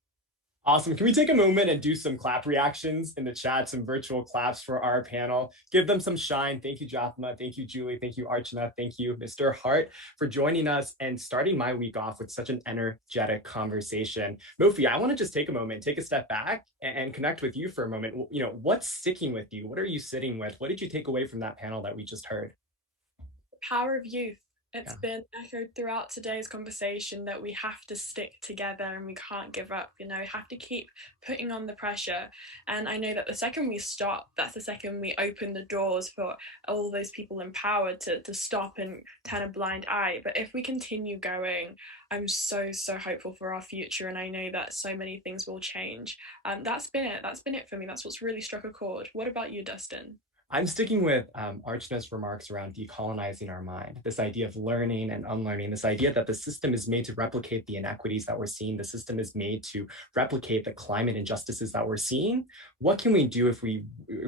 Awesome. Can we take a moment and do some clap reactions in the chat, some virtual claps for our panel? Give them some shine. Thank you, Jathma. Thank you, Julie. Thank you, Archana. Thank you, Mr. Hart, for joining us and starting my week off with such an energetic conversation. Mofi, I want to just take a moment, take a step back and connect with you for a moment. You know, what's sticking with you? What are you sitting with? What did you take away from that panel that we just heard? The power of youth. It's been echoed throughout today's conversation that we have to stick together and we can't give up, you know, we have to keep putting on the pressure. And I know that the second we stop, that's the second we open the doors for all those people empowered to stop and turn a blind eye. But if we continue going, I'm so hopeful for our future, and I know that so many things will change. That's been it for me. That's what's really struck a chord. What about you, Dustin? I'm sticking with Archana's remarks around decolonizing our mind, this idea of learning and unlearning, this idea that the system is made to replicate the inequities that we're seeing, the system is made to replicate the climate injustices that we're seeing. What can we do if we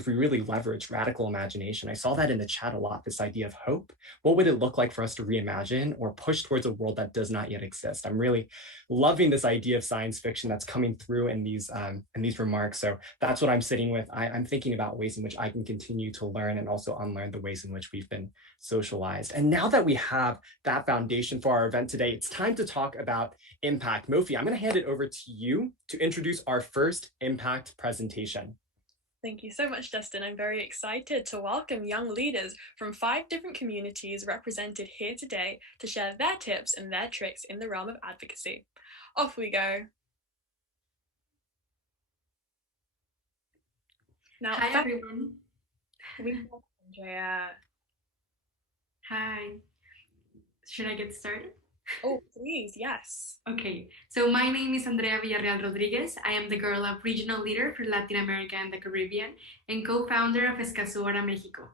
really leverage radical imagination? I saw that in the chat a lot, this idea of hope. What would it look like for us to reimagine or push towards a world that does not yet exist? I'm really loving this idea of science fiction that's coming through in these remarks. So that's what I'm sitting with. I'm thinking about ways in which I can continue to learn and also unlearn the ways in which we've been socialized. And now that we have that foundation for our event today, it's time to talk about impact. Mofi, I'm going to hand it over to you to introduce our first impact presentation. Thank you so much, Dustin. I'm very excited to welcome young leaders from 5 different communities represented here today to share their tips and their tricks in the realm of advocacy. Off we go. Now, hi, everyone. We have Andrea. Hi. Should I get started? Oh, please, yes. Okay, so my name is Andrea Villarreal Rodriguez. I am the Girl Up Regional Leader for Latin America and the Caribbean and co-founder of Escazú Ahora Mexico.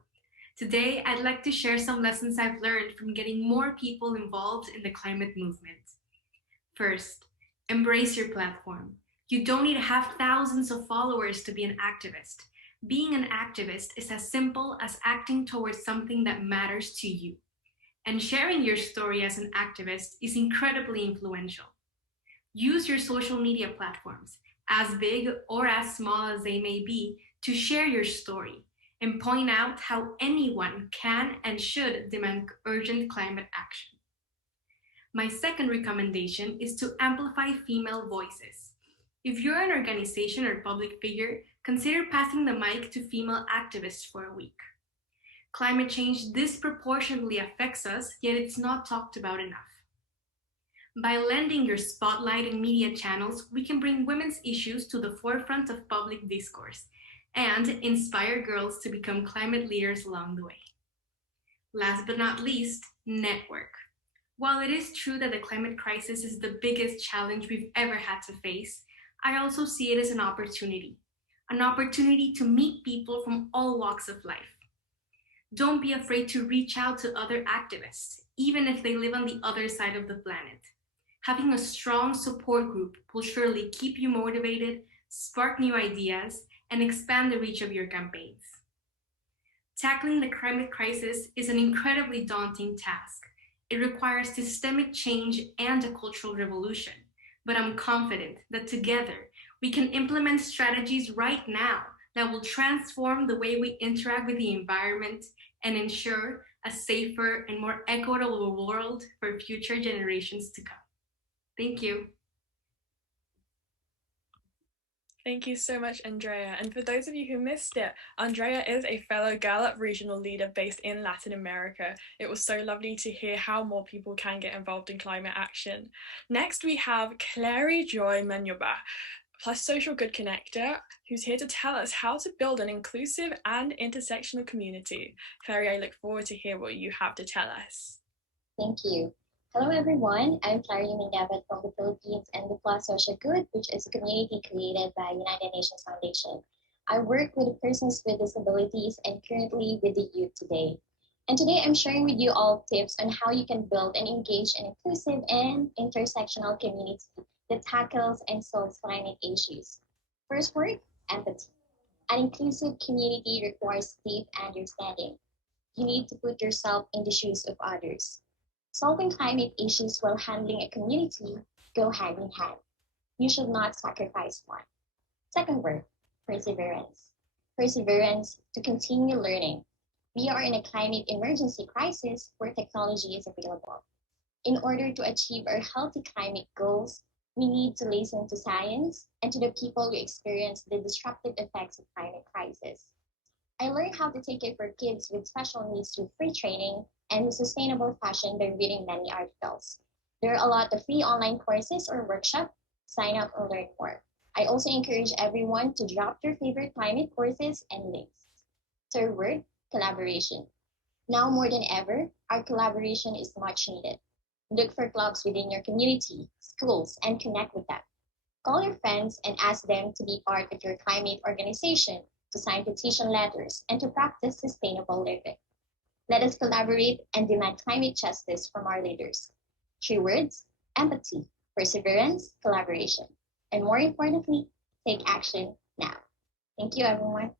Today, I'd like to share some lessons I've learned from getting more people involved in the climate movement. First, embrace your platform. You don't need to have thousands of followers to be an activist. Being an activist is as simple as acting towards something that matters to you. And sharing your story as an activist is incredibly influential. Use your social media platforms, as big or as small as they may be, to share your story and point out how anyone can and should demand urgent climate action. My second recommendation is to amplify female voices. If you're an organization or public figure, consider passing the mic to female activists for a week. Climate change disproportionately affects us, yet it's not talked about enough. By lending your spotlight in media channels, we can bring women's issues to the forefront of public discourse and inspire girls to become climate leaders along the way. Last but not least, network. While it is true that the climate crisis is the biggest challenge we've ever had to face, I also see it as an opportunity to meet people from all walks of life. Don't be afraid to reach out to other activists, even if they live on the other side of the planet. Having a strong support group will surely keep you motivated, spark new ideas, and expand the reach of your campaigns. Tackling the climate crisis is an incredibly daunting task. It requires systemic change and a cultural revolution, but I'm confident that together we can implement strategies right now that will transform the way we interact with the environment and ensure a safer and more equitable world for future generations to come. Thank you. Thank you so much, Andrea. And for those of you who missed it, Andrea is a fellow Gallup regional leader based in Latin America. It was so lovely to hear how more people can get involved in climate action. Next, we have Clary Joy Menyoba, plus social good connector, who's here to tell us how to build an inclusive and intersectional community. Clary, I look forward to hear what you have to tell us. Thank you. Hello, everyone. I'm Clary Minyabat from the Philippines and the Plus Social Good, which is a community created by United Nations Foundation. I work with persons with disabilities and currently with the youth today. And today I'm sharing with you all tips on how you can build and engage an inclusive and intersectional community that tackles and solves climate issues. First word, empathy. An inclusive community requires deep understanding. You need to put yourself in the shoes of others. Solving climate issues while handling a community go hand in hand. you should not sacrifice one. Second word, perseverance. Perseverance to continue learning. We are in a climate emergency crisis where technology is available. In order to achieve our healthy climate goals, we need to listen to science and to the people who experience the disruptive effects of climate crisis. I learned how to take care for kids with special needs through free training and sustainable fashion by reading many articles. There are a lot of free online courses or workshops. Sign up and learn more. I also encourage everyone to drop their favorite climate courses and links. Third word, collaboration. Now more than ever, our collaboration is much needed. Look for clubs within your community, schools, and connect with them. Call your friends and ask them to be part of your climate organization, to sign petition letters, and to practice sustainable living. Let us collaborate and demand climate justice from our leaders. 3 words, empathy, perseverance, collaboration. And more importantly, take action now. Thank you, everyone.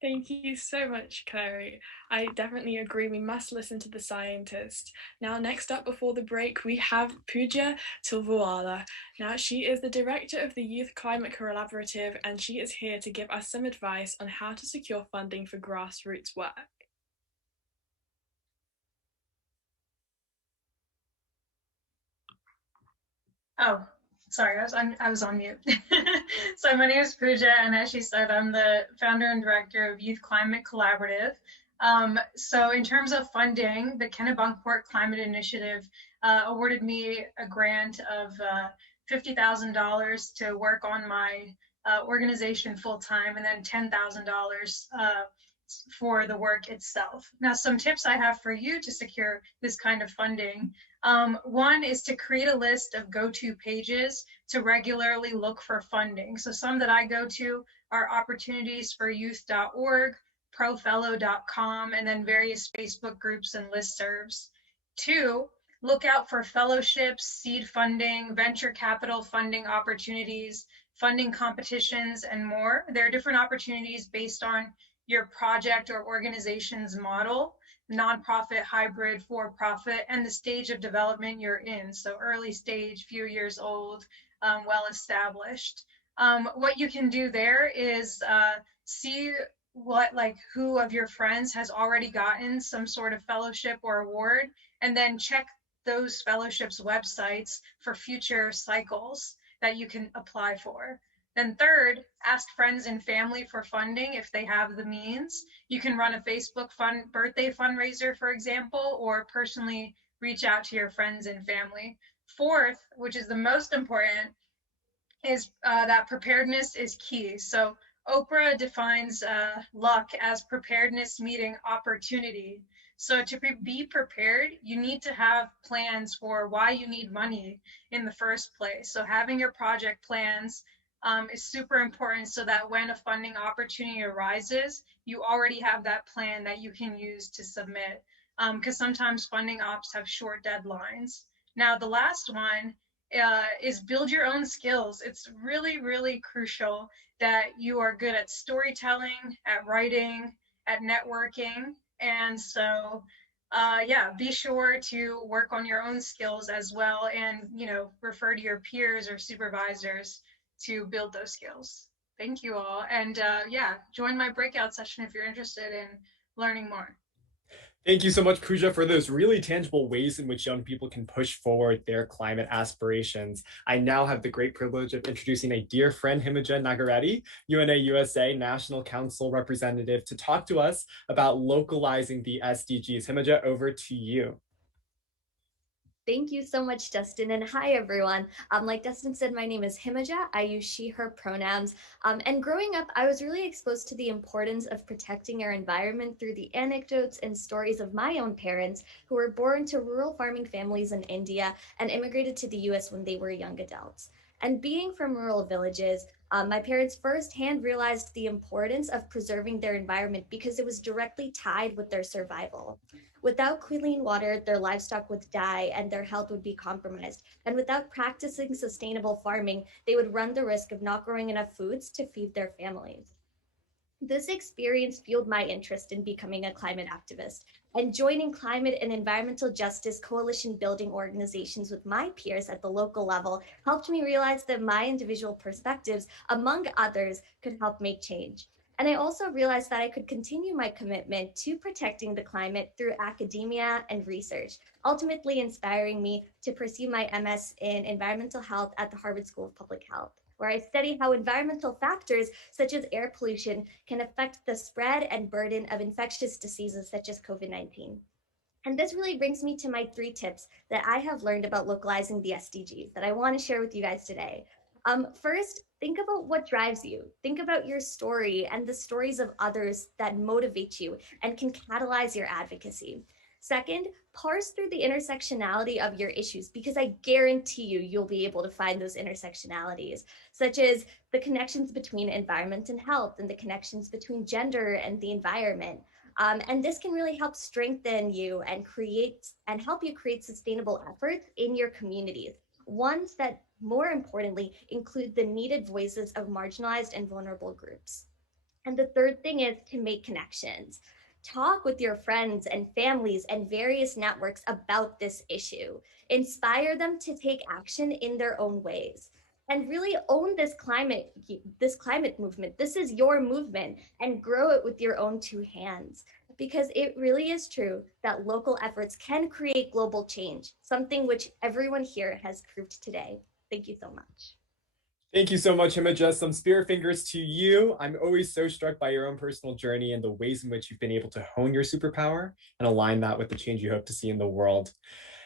Thank you so much, Clary. I definitely agree. We must listen to the scientists. Now, next up before the break, we have Pooja Tilvuala. Now, she is the director of the Youth Climate Collaborative, and she is here to give us some advice on how to secure funding for grassroots work. Oh, sorry, I was on mute. So my name is Pooja, and as she said, I'm the founder and director of Youth Climate Collaborative. So in terms of funding, the Kennebunkport Climate Initiative awarded me a grant of $50,000 to work on my organization full-time, and then $10,000 for the work itself. Now, some tips I have for you to secure this kind of funding. One is to create a list of go-to pages to regularly look for funding. So some that I go to are opportunitiesforyouth.org, profellow.com, and then various Facebook groups and listservs. 2, look out for fellowships, seed funding, venture capital funding opportunities, funding competitions, and more. There are different opportunities based on your project or organization's model, nonprofit, hybrid, for-profit, and the stage of development you're in. So early stage, few years old, well-established. What you can do there is see who of your friends has already gotten some sort of fellowship or award, and then check those fellowships websites for future cycles that you can apply for. Then third, ask friends and family for funding if they have the means. You can run a Facebook birthday fundraiser, for example, or personally reach out to your friends and family. Fourth, which is the most important, is that preparedness is key. So Oprah defines luck as preparedness meeting opportunity. So to be prepared, you need to have plans for why you need money in the first place. So having your project plans is super important so that when a funding opportunity arises, you already have that plan that you can use to submit, because sometimes funding ops have short deadlines. Now, the last one is build your own skills. It's really, really crucial that you are good at storytelling, at writing, at networking. And so, yeah, be sure to work on your own skills as well, and, refer to your peers or supervisors to build those skills. Thank you all. And yeah, join my breakout session if you're interested in learning more. Thank you so much, Pooja, for those really tangible ways in which young people can push forward their climate aspirations. I now have the great privilege of introducing a dear friend, Himaja Nagareddy, UNA USA National Council representative, to talk to us about localizing the SDGs. Himaja, over to you. Thank you so much, Dustin, and hi, everyone. Like Dustin said, my name is Himaja. I use she, her pronouns. And growing up, I was really exposed to the importance of protecting our environment through the anecdotes and stories of my own parents who were born to rural farming families in India and immigrated to the US when they were young adults. And being from rural villages, my parents firsthand realized the importance of preserving their environment because it was directly tied with their survival. Without clean water, their livestock would die and their health would be compromised. And without practicing sustainable farming, they would run the risk of not growing enough foods to feed their families. This experience fueled my interest in becoming a climate activist, and joining climate and environmental justice coalition building organizations with my peers at the local level helped me realize that my individual perspectives, among others, could help make change. And I also realized that I could continue my commitment to protecting the climate through academia and research, ultimately inspiring me to pursue my MS in environmental health at the Harvard School of Public Health, where I study how environmental factors such as air pollution can affect the spread and burden of infectious diseases such as COVID-19. And this really brings me to my 3 tips that I have learned about localizing the SDGs that I want to share with you guys today. First, think about what drives you. Think about your story and the stories of others that motivate you and can catalyze your advocacy. Second, parse through the intersectionality of your issues, because I guarantee you'll be able to find those intersectionalities, such as the connections between environment and health and the connections between gender and the environment. And this can really help strengthen you and help you create sustainable efforts in your communities, ones that, more importantly, include the needed voices of marginalized and vulnerable groups. And the third thing is to make connections. Talk with your friends and families and various networks about this issue. Inspire them to take action in their own ways. And really own this climate movement. This is your movement, and grow it with your own 2 hands. Because it really is true that local efforts can create global change, something which everyone here has proved today. Thank you so much. Thank you so much, Himajah. Some spirit fingers to you. I'm always so struck by your own personal journey and the ways in which you've been able to hone your superpower and align that with the change you hope to see in the world.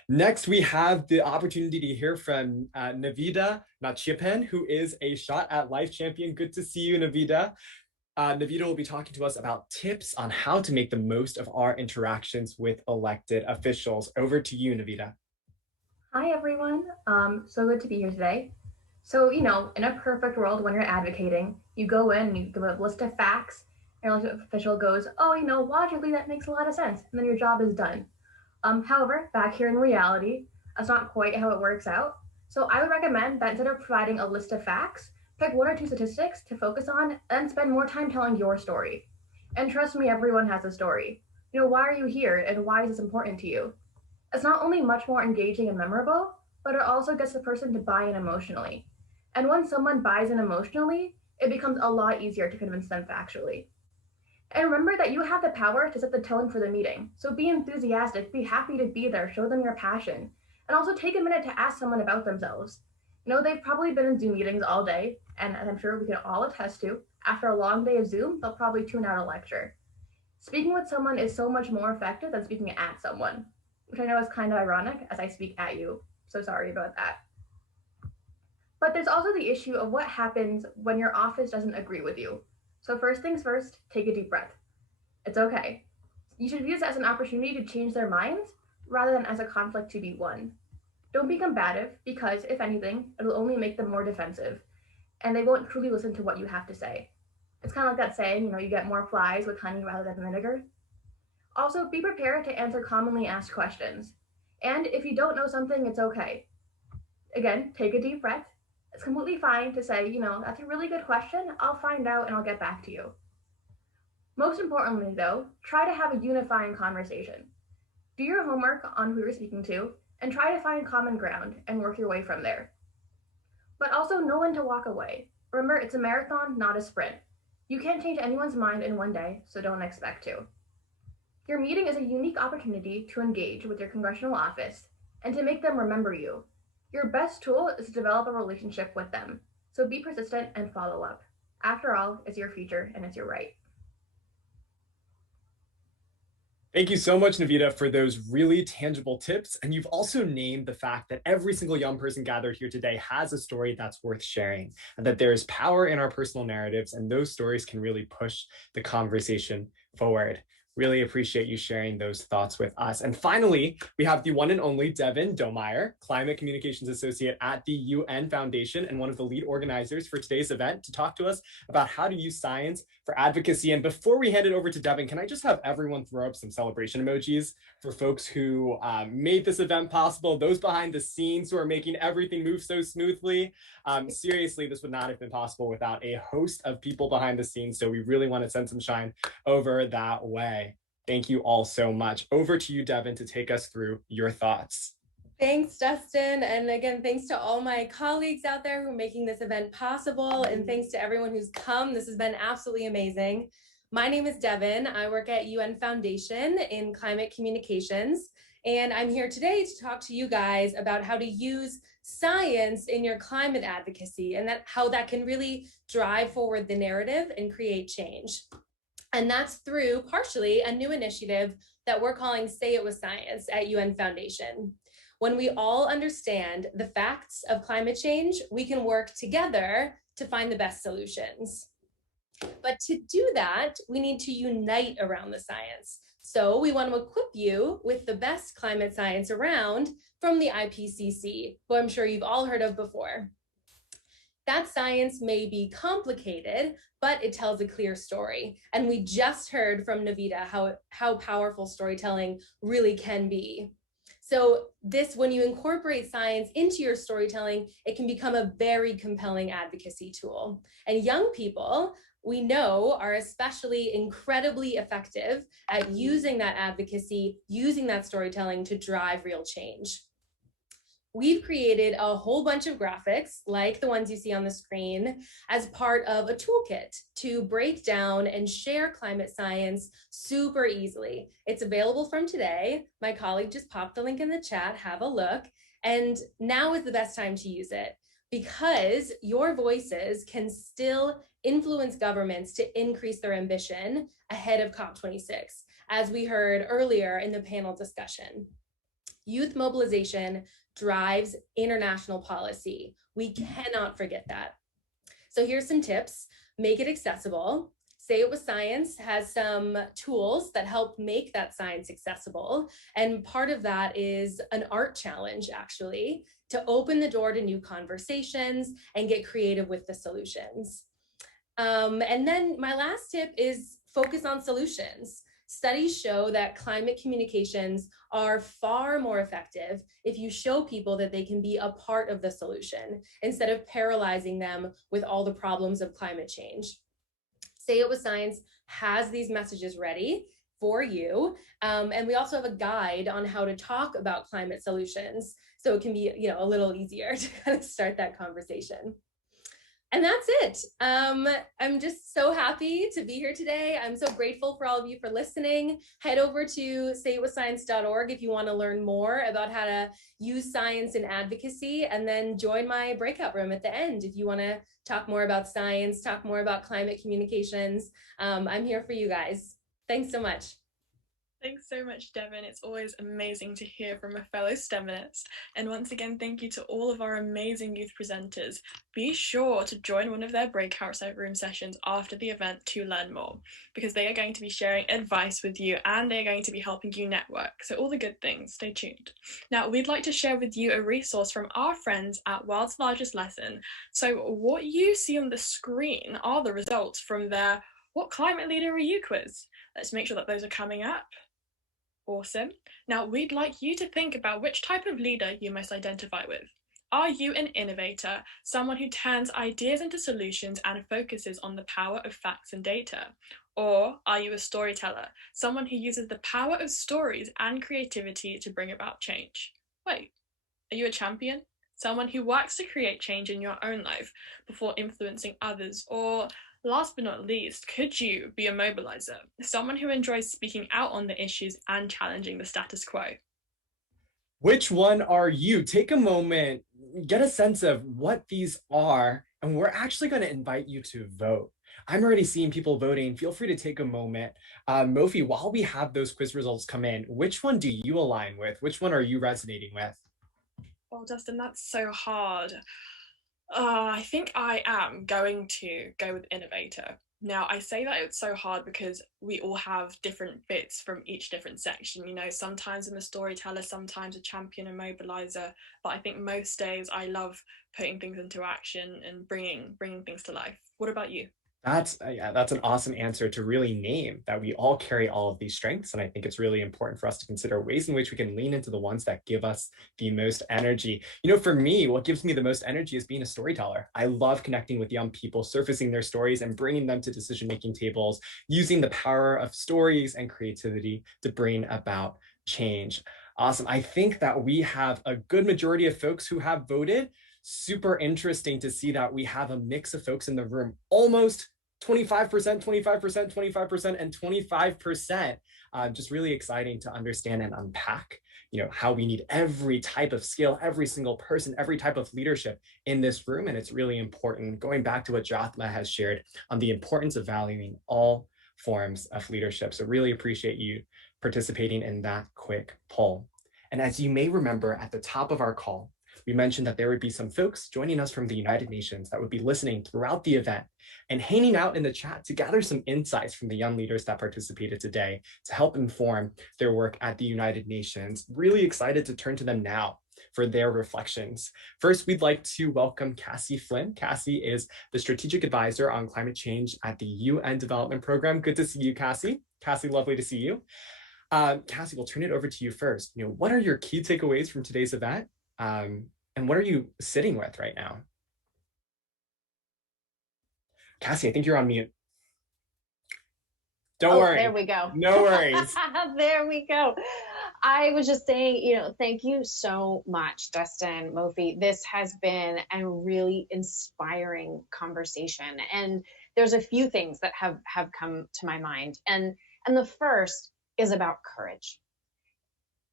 Next, we have the opportunity to hear from Navida Nachiapen, who is a Shot at Life champion. Good to see you, Navida. Navida will be talking to us about tips on how to make the most of our interactions with elected officials. Over to you, Navida. Hi, everyone. So good to be here today. So, in a perfect world, when you're advocating, you go in, you give a list of facts, and your elected official goes, oh, logically, that makes a lot of sense. And then your job is done. However, back here in reality, that's not quite how it works out. So I would recommend that instead of providing a list of facts, pick 1 or 2 statistics to focus on and spend more time telling your story. And trust me, everyone has a story. Why are you here and why is this important to you? It's not only much more engaging and memorable, but it also gets the person to buy in emotionally. And when someone buys in emotionally, it becomes a lot easier to convince them factually. And remember that you have the power to set the tone for the meeting. So be enthusiastic, be happy to be there, show them your passion. And also take a minute to ask someone about themselves. They've probably been in Zoom meetings all day, and as I'm sure we can all attest to, after a long day of Zoom, they'll probably tune out a lecture. Speaking with someone is so much more effective than speaking at someone, which I know is kind of ironic as I speak at you. So sorry about that. But there's also the issue of what happens when your office doesn't agree with you. So first things first, take a deep breath. It's okay. You should view this as an opportunity to change their minds rather than as a conflict to be won. Don't be combative because, if anything, it'll only make them more defensive and they won't truly listen to what you have to say. It's kind of like that saying, you get more flies with honey rather than vinegar. Also, be prepared to answer commonly asked questions. And if you don't know something, it's okay. Again, take a deep breath. It's completely fine to say, that's a really good question. I'll find out and I'll get back to you. Most importantly, though, try to have a unifying conversation. Do your homework on who you're speaking to and try to find common ground and work your way from there. But also know when to walk away. Remember, it's a marathon, not a sprint. You can't change anyone's mind in one day, so don't expect to. Your meeting is a unique opportunity to engage with your congressional office and to make them remember you. Your best tool is to develop a relationship with them, so be persistent and follow up. After all, it's your future and it's your right. Thank you so much, Navida, for those really tangible tips. And you've also named the fact that every single young person gathered here today has a story that's worth sharing, and that there is power in our personal narratives, and those stories can really push the conversation forward. Really appreciate you sharing those thoughts with us. And finally, we have the one and only Devin Domeyer, Climate Communications Associate at the UN Foundation and one of the lead organizers for today's event, to talk to us about how to use science for advocacy. And before we hand it over to Devin, can I just have everyone throw up some celebration emojis for folks who made this event possible, those behind the scenes who are making everything move so smoothly. Seriously, this would not have been possible without a host of people behind the scenes. So we really want to send some shine over that way. Thank you all so much. Over to you, Devin, to take us through your thoughts. Thanks, Dustin. And again, thanks to all my colleagues out there who are making this event possible. And thanks to everyone who's come. This has been absolutely amazing. My name is Devin. I work at UN Foundation in climate communications. And I'm here today to talk to you guys about how to use science in your climate advocacy and how that can really drive forward the narrative and create change. And that's through partially a new initiative that we're calling Say It With Science at UN Foundation. When we all understand the facts of climate change, we can work together to find the best solutions. But to do that, we need to unite around the science. So we want to equip you with the best climate science around from the IPCC, who I'm sure you've all heard of before. That science may be complicated, but it tells a clear story. And we just heard from Navita how powerful storytelling really can be. So when you incorporate science into your storytelling, it can become a very compelling advocacy tool. And young people, we know, are especially incredibly effective at using that advocacy, using that storytelling to drive real change. We've created a whole bunch of graphics like the ones you see on the screen as part of a toolkit to break down and share climate science super easily. It's available from today. My colleague just popped the link in the chat, have a look. And now is the best time to use it because your voices can still influence governments to increase their ambition ahead of COP26, as we heard earlier in the panel discussion. Youth mobilization drives international policy. We cannot forget that. So here's some tips. Make it accessible. Say It With Science has some tools that help make that science accessible. And part of that is an art challenge, actually, to open the door to new conversations and get creative with the solutions. And then my last tip is focus on solutions. Studies show that climate communications are far more effective if you show people that they can be a part of the solution instead of paralyzing them with all the problems of climate change. Say It With Science has these messages ready for you. And we also have a guide on how to talk about climate solutions. So it can be, a little easier to kind of start that conversation. And that's it. I'm just so happy to be here today. I'm so grateful for all of you for listening. Head over to sayitwithscience.org if you want to learn more about how to use science in advocacy, and then join my breakout room at the end if you want to talk more about science, talk more about climate communications. I'm here for you guys. Thanks so much. Thanks so much, Devin. It's always amazing to hear from a fellow STEMinist. And once again, thank you to all of our amazing youth presenters. Be sure to join one of their breakout room sessions after the event to learn more, because they are going to be sharing advice with you and they're going to be helping you network. So all the good things, stay tuned. Now, we'd like to share with you a resource from our friends at World's Largest Lesson. So what you see on the screen are the results from their What Climate Leader Are You quiz. Let's make sure that those are coming up. Awesome. Now, we'd like you to think about which type of leader you most identify with. Are you an innovator, someone who turns ideas into solutions and focuses on the power of facts and data? Or are you a storyteller, someone who uses the power of stories and creativity to bring about change? Wait, are you a champion? Someone who works to create change in your own life before influencing others? Or last but not least, could you be a mobilizer, someone who enjoys speaking out on the issues and challenging the status quo? Which one are you? Take a moment, get a sense of what these are, and we're actually going to invite you to vote. I'm already seeing people voting. Feel free to take a moment. Mofi, while we have those quiz results come in, which one do you align with? Which one are you resonating with? Oh, Dustin, that's so hard. I think I am going to go with innovator. Now, I say that it's so hard because we all have different bits from each different section. You know, sometimes I'm a storyteller, sometimes a champion and mobilizer, but I think most days I love putting things into action and bringing things to life. What about you? That's an awesome answer to really name that we all carry all of these strengths. And I think it's really important for us to consider ways in which we can lean into the ones that give us the most energy. You know, for me, what gives me the most energy is being a storyteller. I love connecting with young people, surfacing their stories and bringing them to decision-making tables, using the power of stories and creativity to bring about change. Awesome. I think that we have a good majority of folks who have voted. Super interesting to see that we have a mix of folks in the room, almost 25%, 25%, 25%, and 25%. Just really exciting to understand and unpack, you know, how we need every type of skill, every single person, every type of leadership in this room. And it's really important, going back to what Jothma has shared on the importance of valuing all forms of leadership. So really appreciate you participating in that quick poll. And as you may remember at the top of our call, we mentioned that there would be some folks joining us from the United Nations that would be listening throughout the event and hanging out in the chat to gather some insights from the young leaders that participated today to help inform their work at the United Nations. Really excited to turn to them now for their reflections. First, we'd like to welcome Cassie Flynn. Cassie is the Strategic Advisor on Climate Change at the UN Development Program. Good to see you, Cassie. Cassie, lovely to see you. Cassie, we'll turn it over to you first. You know, what are your key takeaways from today's event? And what are you sitting with right now? Cassie, I think you're on mute. Don't worry. There we go. No worries. There we go. I was just saying, you know, thank you so much, Dustin, Mofi. This has been a really inspiring conversation. And there's a few things that have come to my mind. And the first is about courage.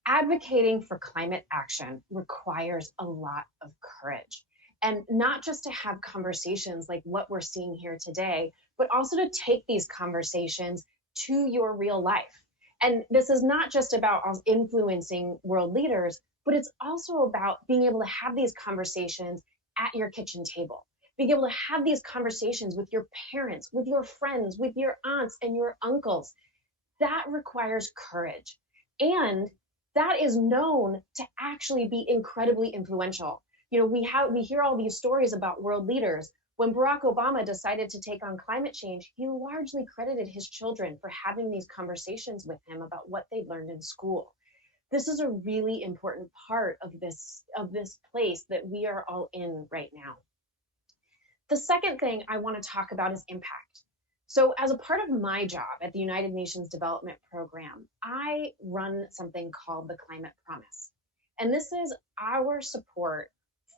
Advocating for climate action requires a lot of courage, and not just to have conversations like what we're seeing here today, but also to take these conversations to your real life. And this is not just about influencing world leaders, but it's also about being able to have these conversations at your kitchen table, being able to have these conversations with your parents, with your friends, with your aunts and your uncles. That requires courage. And that is known to actually be incredibly influential. You know, we hear all these stories about world leaders. When Barack Obama decided to take on climate change, he largely credited his children for having these conversations with him about what they'd learned in school. This is a really important part of this place that we are all in right now. The second thing I want to talk about is impact. So as a part of my job at the United Nations Development Program, I run something called the Climate Promise. And this is our support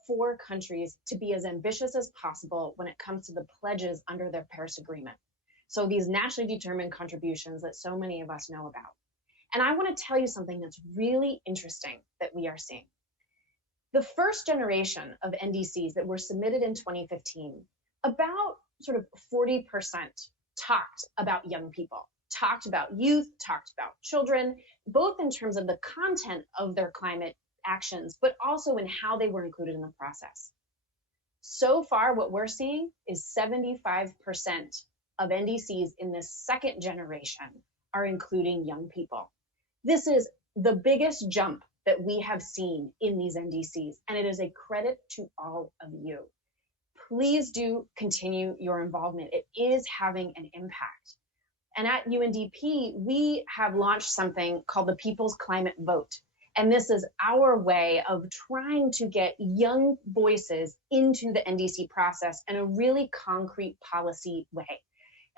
for countries to be as ambitious as possible when it comes to the pledges under their Paris Agreement. So these nationally determined contributions that so many of us know about. And I want to tell you something that's really interesting that we are seeing. The first generation of NDCs that were submitted in 2015, about sort of 40% talked about young people, talked about youth, talked about children, both in terms of the content of their climate actions, but also in how they were included in the process. So far, what we're seeing is 75% of NDCs in this second generation are including young people. This is the biggest jump that we have seen in these NDCs, and it is a credit to all of you. Please do continue your involvement. It is having an impact. And at UNDP, we have launched something called the People's Climate Vote. And this is our way of trying to get young voices into the NDC process in a really concrete policy way.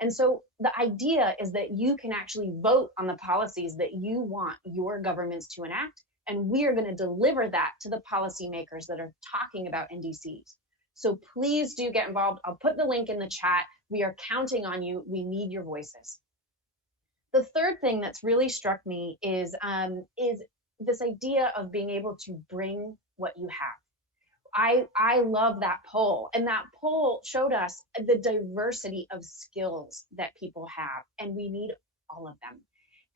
And so the idea is that you can actually vote on the policies that you want your governments to enact, and we are going to deliver that to the policymakers that are talking about NDCs. So please do get involved. I'll put the link in the chat. We are counting on you. We need your voices. The third thing that's really struck me is this idea of being able to bring what you have. I love that poll, and that poll showed us the diversity of skills that people have, and we need all of them.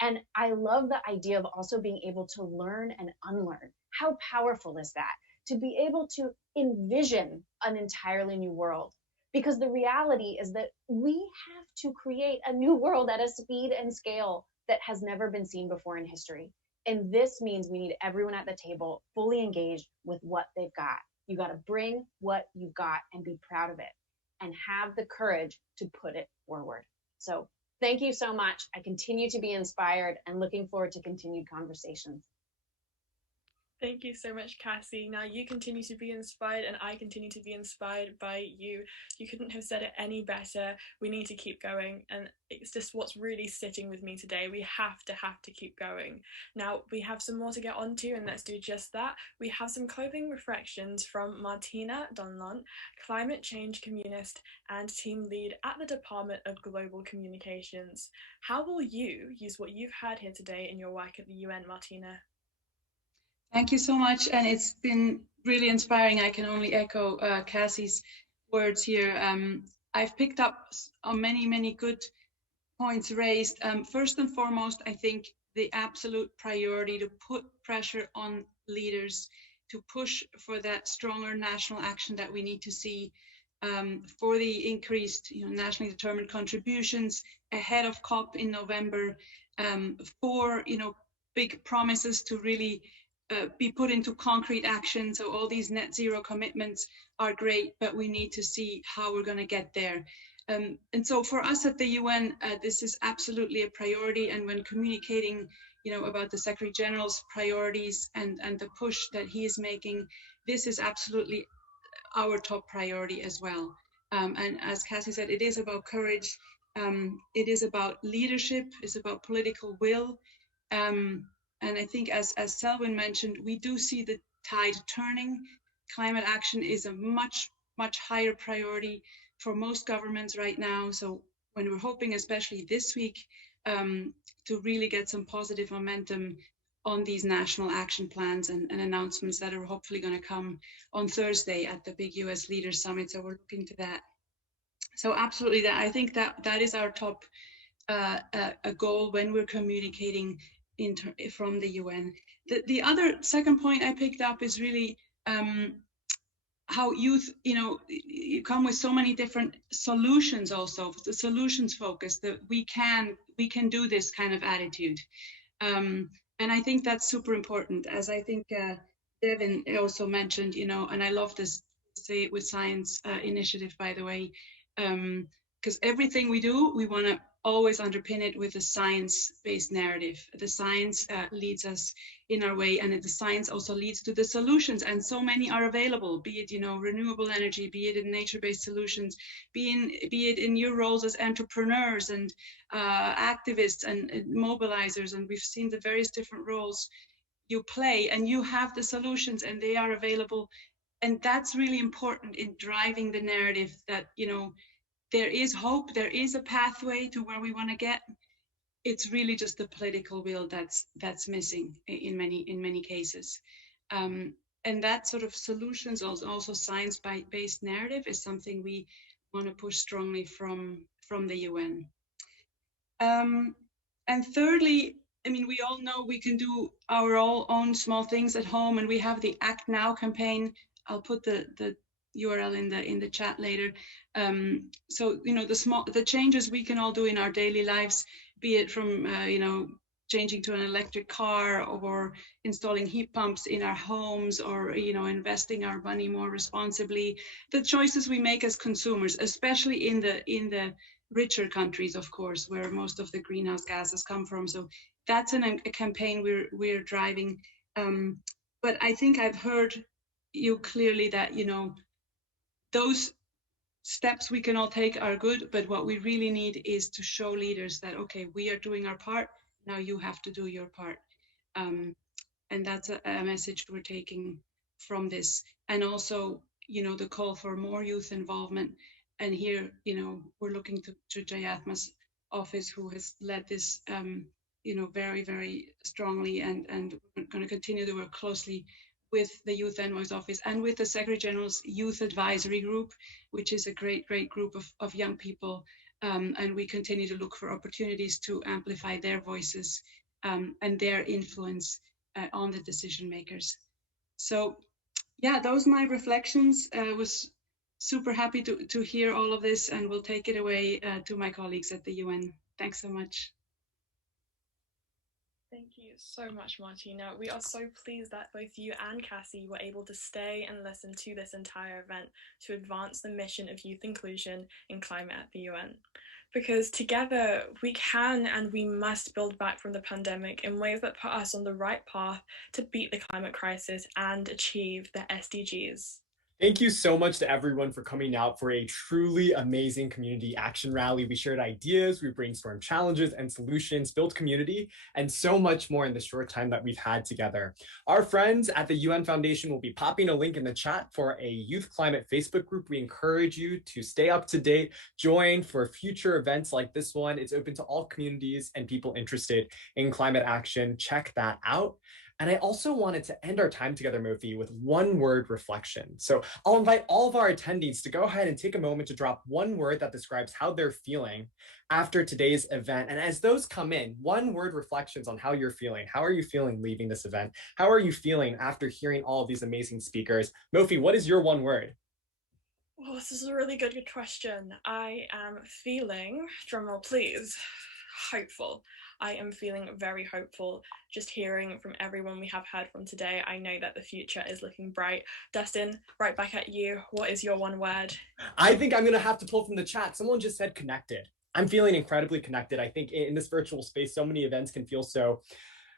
And I love the idea of also being able to learn and unlearn. How powerful is that? To be able to envision an entirely new world, Because the reality is that we have to create a new world at a speed and scale that has never been seen before in history. And this means we need everyone at the table fully engaged with what they've got. You got to bring what you've got and be proud of it and have the courage to put it forward. So thank you so much. I continue to be inspired and looking forward to continued conversations. Thank you so much, Cassie. Now you continue to be inspired and I continue to be inspired by you. You couldn't have said it any better. We need to keep going. And it's just what's really sitting with me today. We have to keep going. Now we have some more to get onto and let's do just that. We have some closing reflections from Martina Donlon, climate change communist and team lead at the Department of Global Communications. How will you use what you've heard here today in your work at the UN, Martina? Thank you so much, and it's been really inspiring. I can only echo Cassie's words here. I've picked up on many good points raised. First and foremost, I think the absolute priority to put pressure on leaders to push for that stronger national action that we need to see for the increased, nationally determined contributions ahead of COP in November, for big promises to really be put into concrete action. So all these net zero commitments are great, but we need to see how we're going to get there. And so for us at the UN, this is absolutely a priority. And when communicating, about the Secretary General's priorities and the push that he is making, this is absolutely our top priority as well. And as Cassie said, it is about courage. It is about leadership. It's about political will. And I think as Selwyn mentioned, we do see the tide turning. Climate action is a much higher priority for most governments right now. So when we're hoping, especially this week, to really get some positive momentum on these national action plans and announcements that are hopefully going to come on Thursday at the big US Leaders Summit. So we're looking to that. So absolutely, I think that is our top a goal when we're communicating from the UN. The other second point I picked up is really how youth, you come with so many different solutions also, the solutions focus, that we can do this kind of attitude. And I think that's super important, as I think Devin also mentioned, and I love this Say It With Science initiative, by the way, because everything we do, we want to always underpin it with a science-based narrative. The science leads us in our way, and the science also leads to the solutions, and so many are available, be it renewable energy, be it in nature-based solutions, be it in your roles as entrepreneurs and activists and mobilizers, and we've seen the various different roles you play, and you have the solutions and they are available. And that's really important in driving the narrative that there is hope, there is a pathway to where we want to get. It's really just the political will that's missing in many cases. And that sort of solutions, also science-based narrative, is something we want to push strongly from the UN. And thirdly, we all know we can do our own small things at home, and we have the Act Now campaign. I'll put the URL in the chat later. So the changes we can all do in our daily lives, be it from changing to an electric car, or installing heat pumps in our homes, or investing our money more responsibly. The choices we make as consumers, especially in the richer countries, of course, where most of the greenhouse gases come from. So that's a campaign we're driving. But I think I've heard you clearly that those steps we can all take are good, but what we really need is to show leaders that, okay, we are doing our part, now you have to do your part. And that's a message we're taking from this. And also, the call for more youth involvement. And here, we're looking to Jayatma's office, who has led this, very, very strongly, and we're going to continue to work closely with the Youth Envoy's office and with the Secretary General's Youth Advisory Group, which is a great group of young people. And we continue to look for opportunities to amplify their voices and their influence on the decision makers. So yeah, those are my reflections. It was super happy to hear all of this, and will take it away to my colleagues at the UN. Thanks so much. Thank you so much, Martina. We are so pleased that both you and Cassie were able to stay and listen to this entire event to advance the mission of youth inclusion in climate at the UN. Because together we can and we must build back from the pandemic in ways that put us on the right path to beat the climate crisis and achieve the SDGs. Thank you so much to everyone for coming out for a truly amazing community action rally. We shared ideas, we brainstormed challenges and solutions, built community, and so much more in the short time that we've had together. Our friends at the UN Foundation will be popping a link in the chat for a Youth Climate Facebook group. We encourage you to stay up to date, join for future events like this one. It's open to all communities and people interested in climate action. Check that out. And I also wanted to end our time together, Mofi, with one word reflection. So I'll invite all of our attendees to go ahead and take a moment to drop one word that describes how they're feeling after today's event. And as those come in, one word reflections on how you're feeling. How are you feeling leaving this event? How are you feeling after hearing all of these amazing speakers? Mofi, what is your one word? Well, this is a really good question. I am feeling, drumroll please, hopeful. I am feeling very hopeful. Just hearing from everyone we have heard from today, I know that the future is looking bright. Dustin, right back at you. What is your one word? I think I'm going to have to pull from the chat. Someone just said connected. I'm feeling incredibly connected. I think in this virtual space, so many events can feel so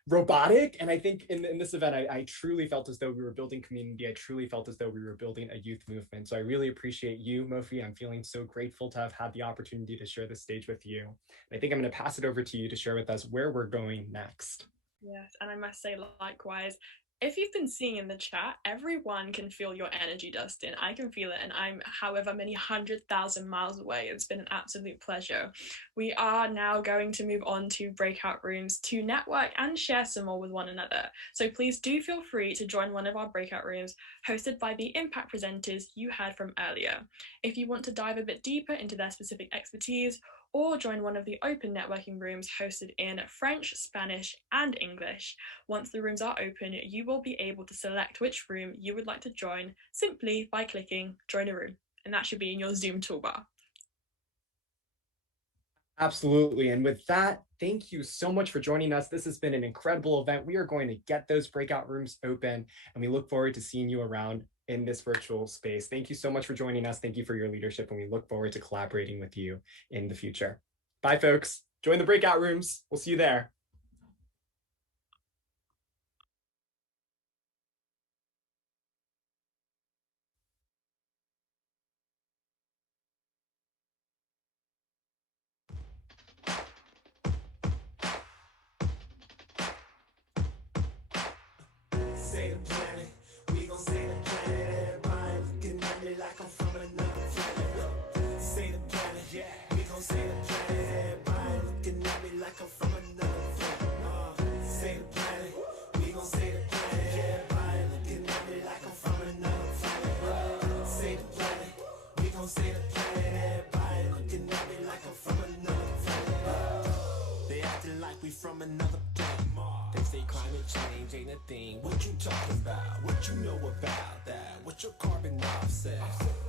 robotic. And I think in this event, I truly felt as though we were building community. I truly felt as though we were building a youth movement. So I really appreciate you, Mofi. I'm feeling so grateful to have had the opportunity to share this stage with you. And I think I'm going to pass it over to you to share with us where we're going next. Yes, and I must say likewise, if you've been seeing in the chat, everyone can feel your energy, Dustin. I can feel it, and I'm however many 100,000 miles away. It's been an absolute pleasure. We are now going to move on to breakout rooms to network and share some more with one another. So please do feel free to join one of our breakout rooms hosted by the impact presenters you heard from earlier. If you want to dive a bit deeper into their specific expertise, or join one of the open networking rooms hosted in French, Spanish, and English. Once the rooms are open, you will be able to select which room you would like to join simply by clicking Join a Room, and that should be in your Zoom toolbar. Absolutely. And with that, thank you so much for joining us. This has been an incredible event. We are going to get those breakout rooms open, and we look forward to seeing you around in this virtual space. Thank you so much for joining us. Thank you for your leadership, and we look forward to collaborating with you in the future. Bye, folks. Join the breakout rooms. We'll see you there. Say the planet, we gon' say the planet. Everybody looking at me like I'm from another planet. Say the planet, yeah, we gon' say the planet. Everybody looking at me like I'm from another planet. Say the planet, we gon' say the planet. Everybody looking at me like I'm from another planet. Say the planet, we gon' say the planet. Everybody looking at me like I'm from another planet. They acting like we from another planet. They say climate change ain't a thing. What you talking about? What you know about that? What's your carbon offset?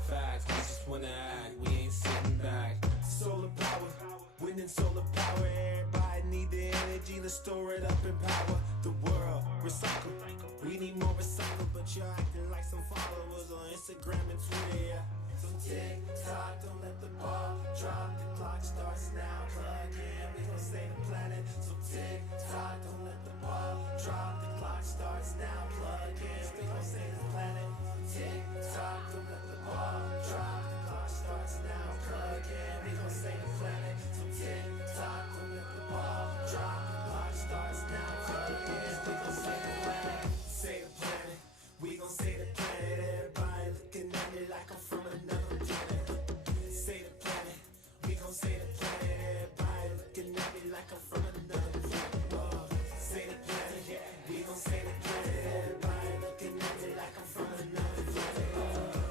Facts, we just wanna act. We ain't sitting back. Solar power, wind and solar power. Everybody need the energy to store it up and power the world. Recycle, we need more recycle. But you're acting like some followers on Instagram and Twitter. Yeah. So tick tock, don't let the ball drop. The clock starts now. Plug in, we gon' save the planet. So tick tock, don't let the ball drop. The clock starts now. Plug in, we gon' save the planet. Tick tock, don't let the ball drop. The clock starts now. Plug in, we gon' save the planet. So tick tock, don't let the ball drop. The clock starts now. Plug in, we gon' save the planet. Save the planet, we gon' save the planet. Everybody looking at me like I'm from another planet. Save the planet, we gon' save the planet. Everybody looking at me like I'm from another planet. Save the planet, yeah, we gon' save the planet. Everybody looking at me like I'm from another planet.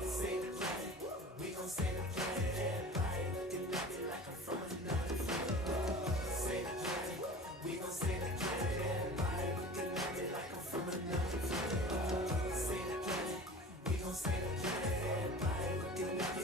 Save the planet, we gon' save the planet. Everybody looking at me like I'm from another planet. Save the planet, we gon' save the planet. Everybody looking at me like I'm from another planet. Save the planet, we gon' save the planet. Everybody looking at me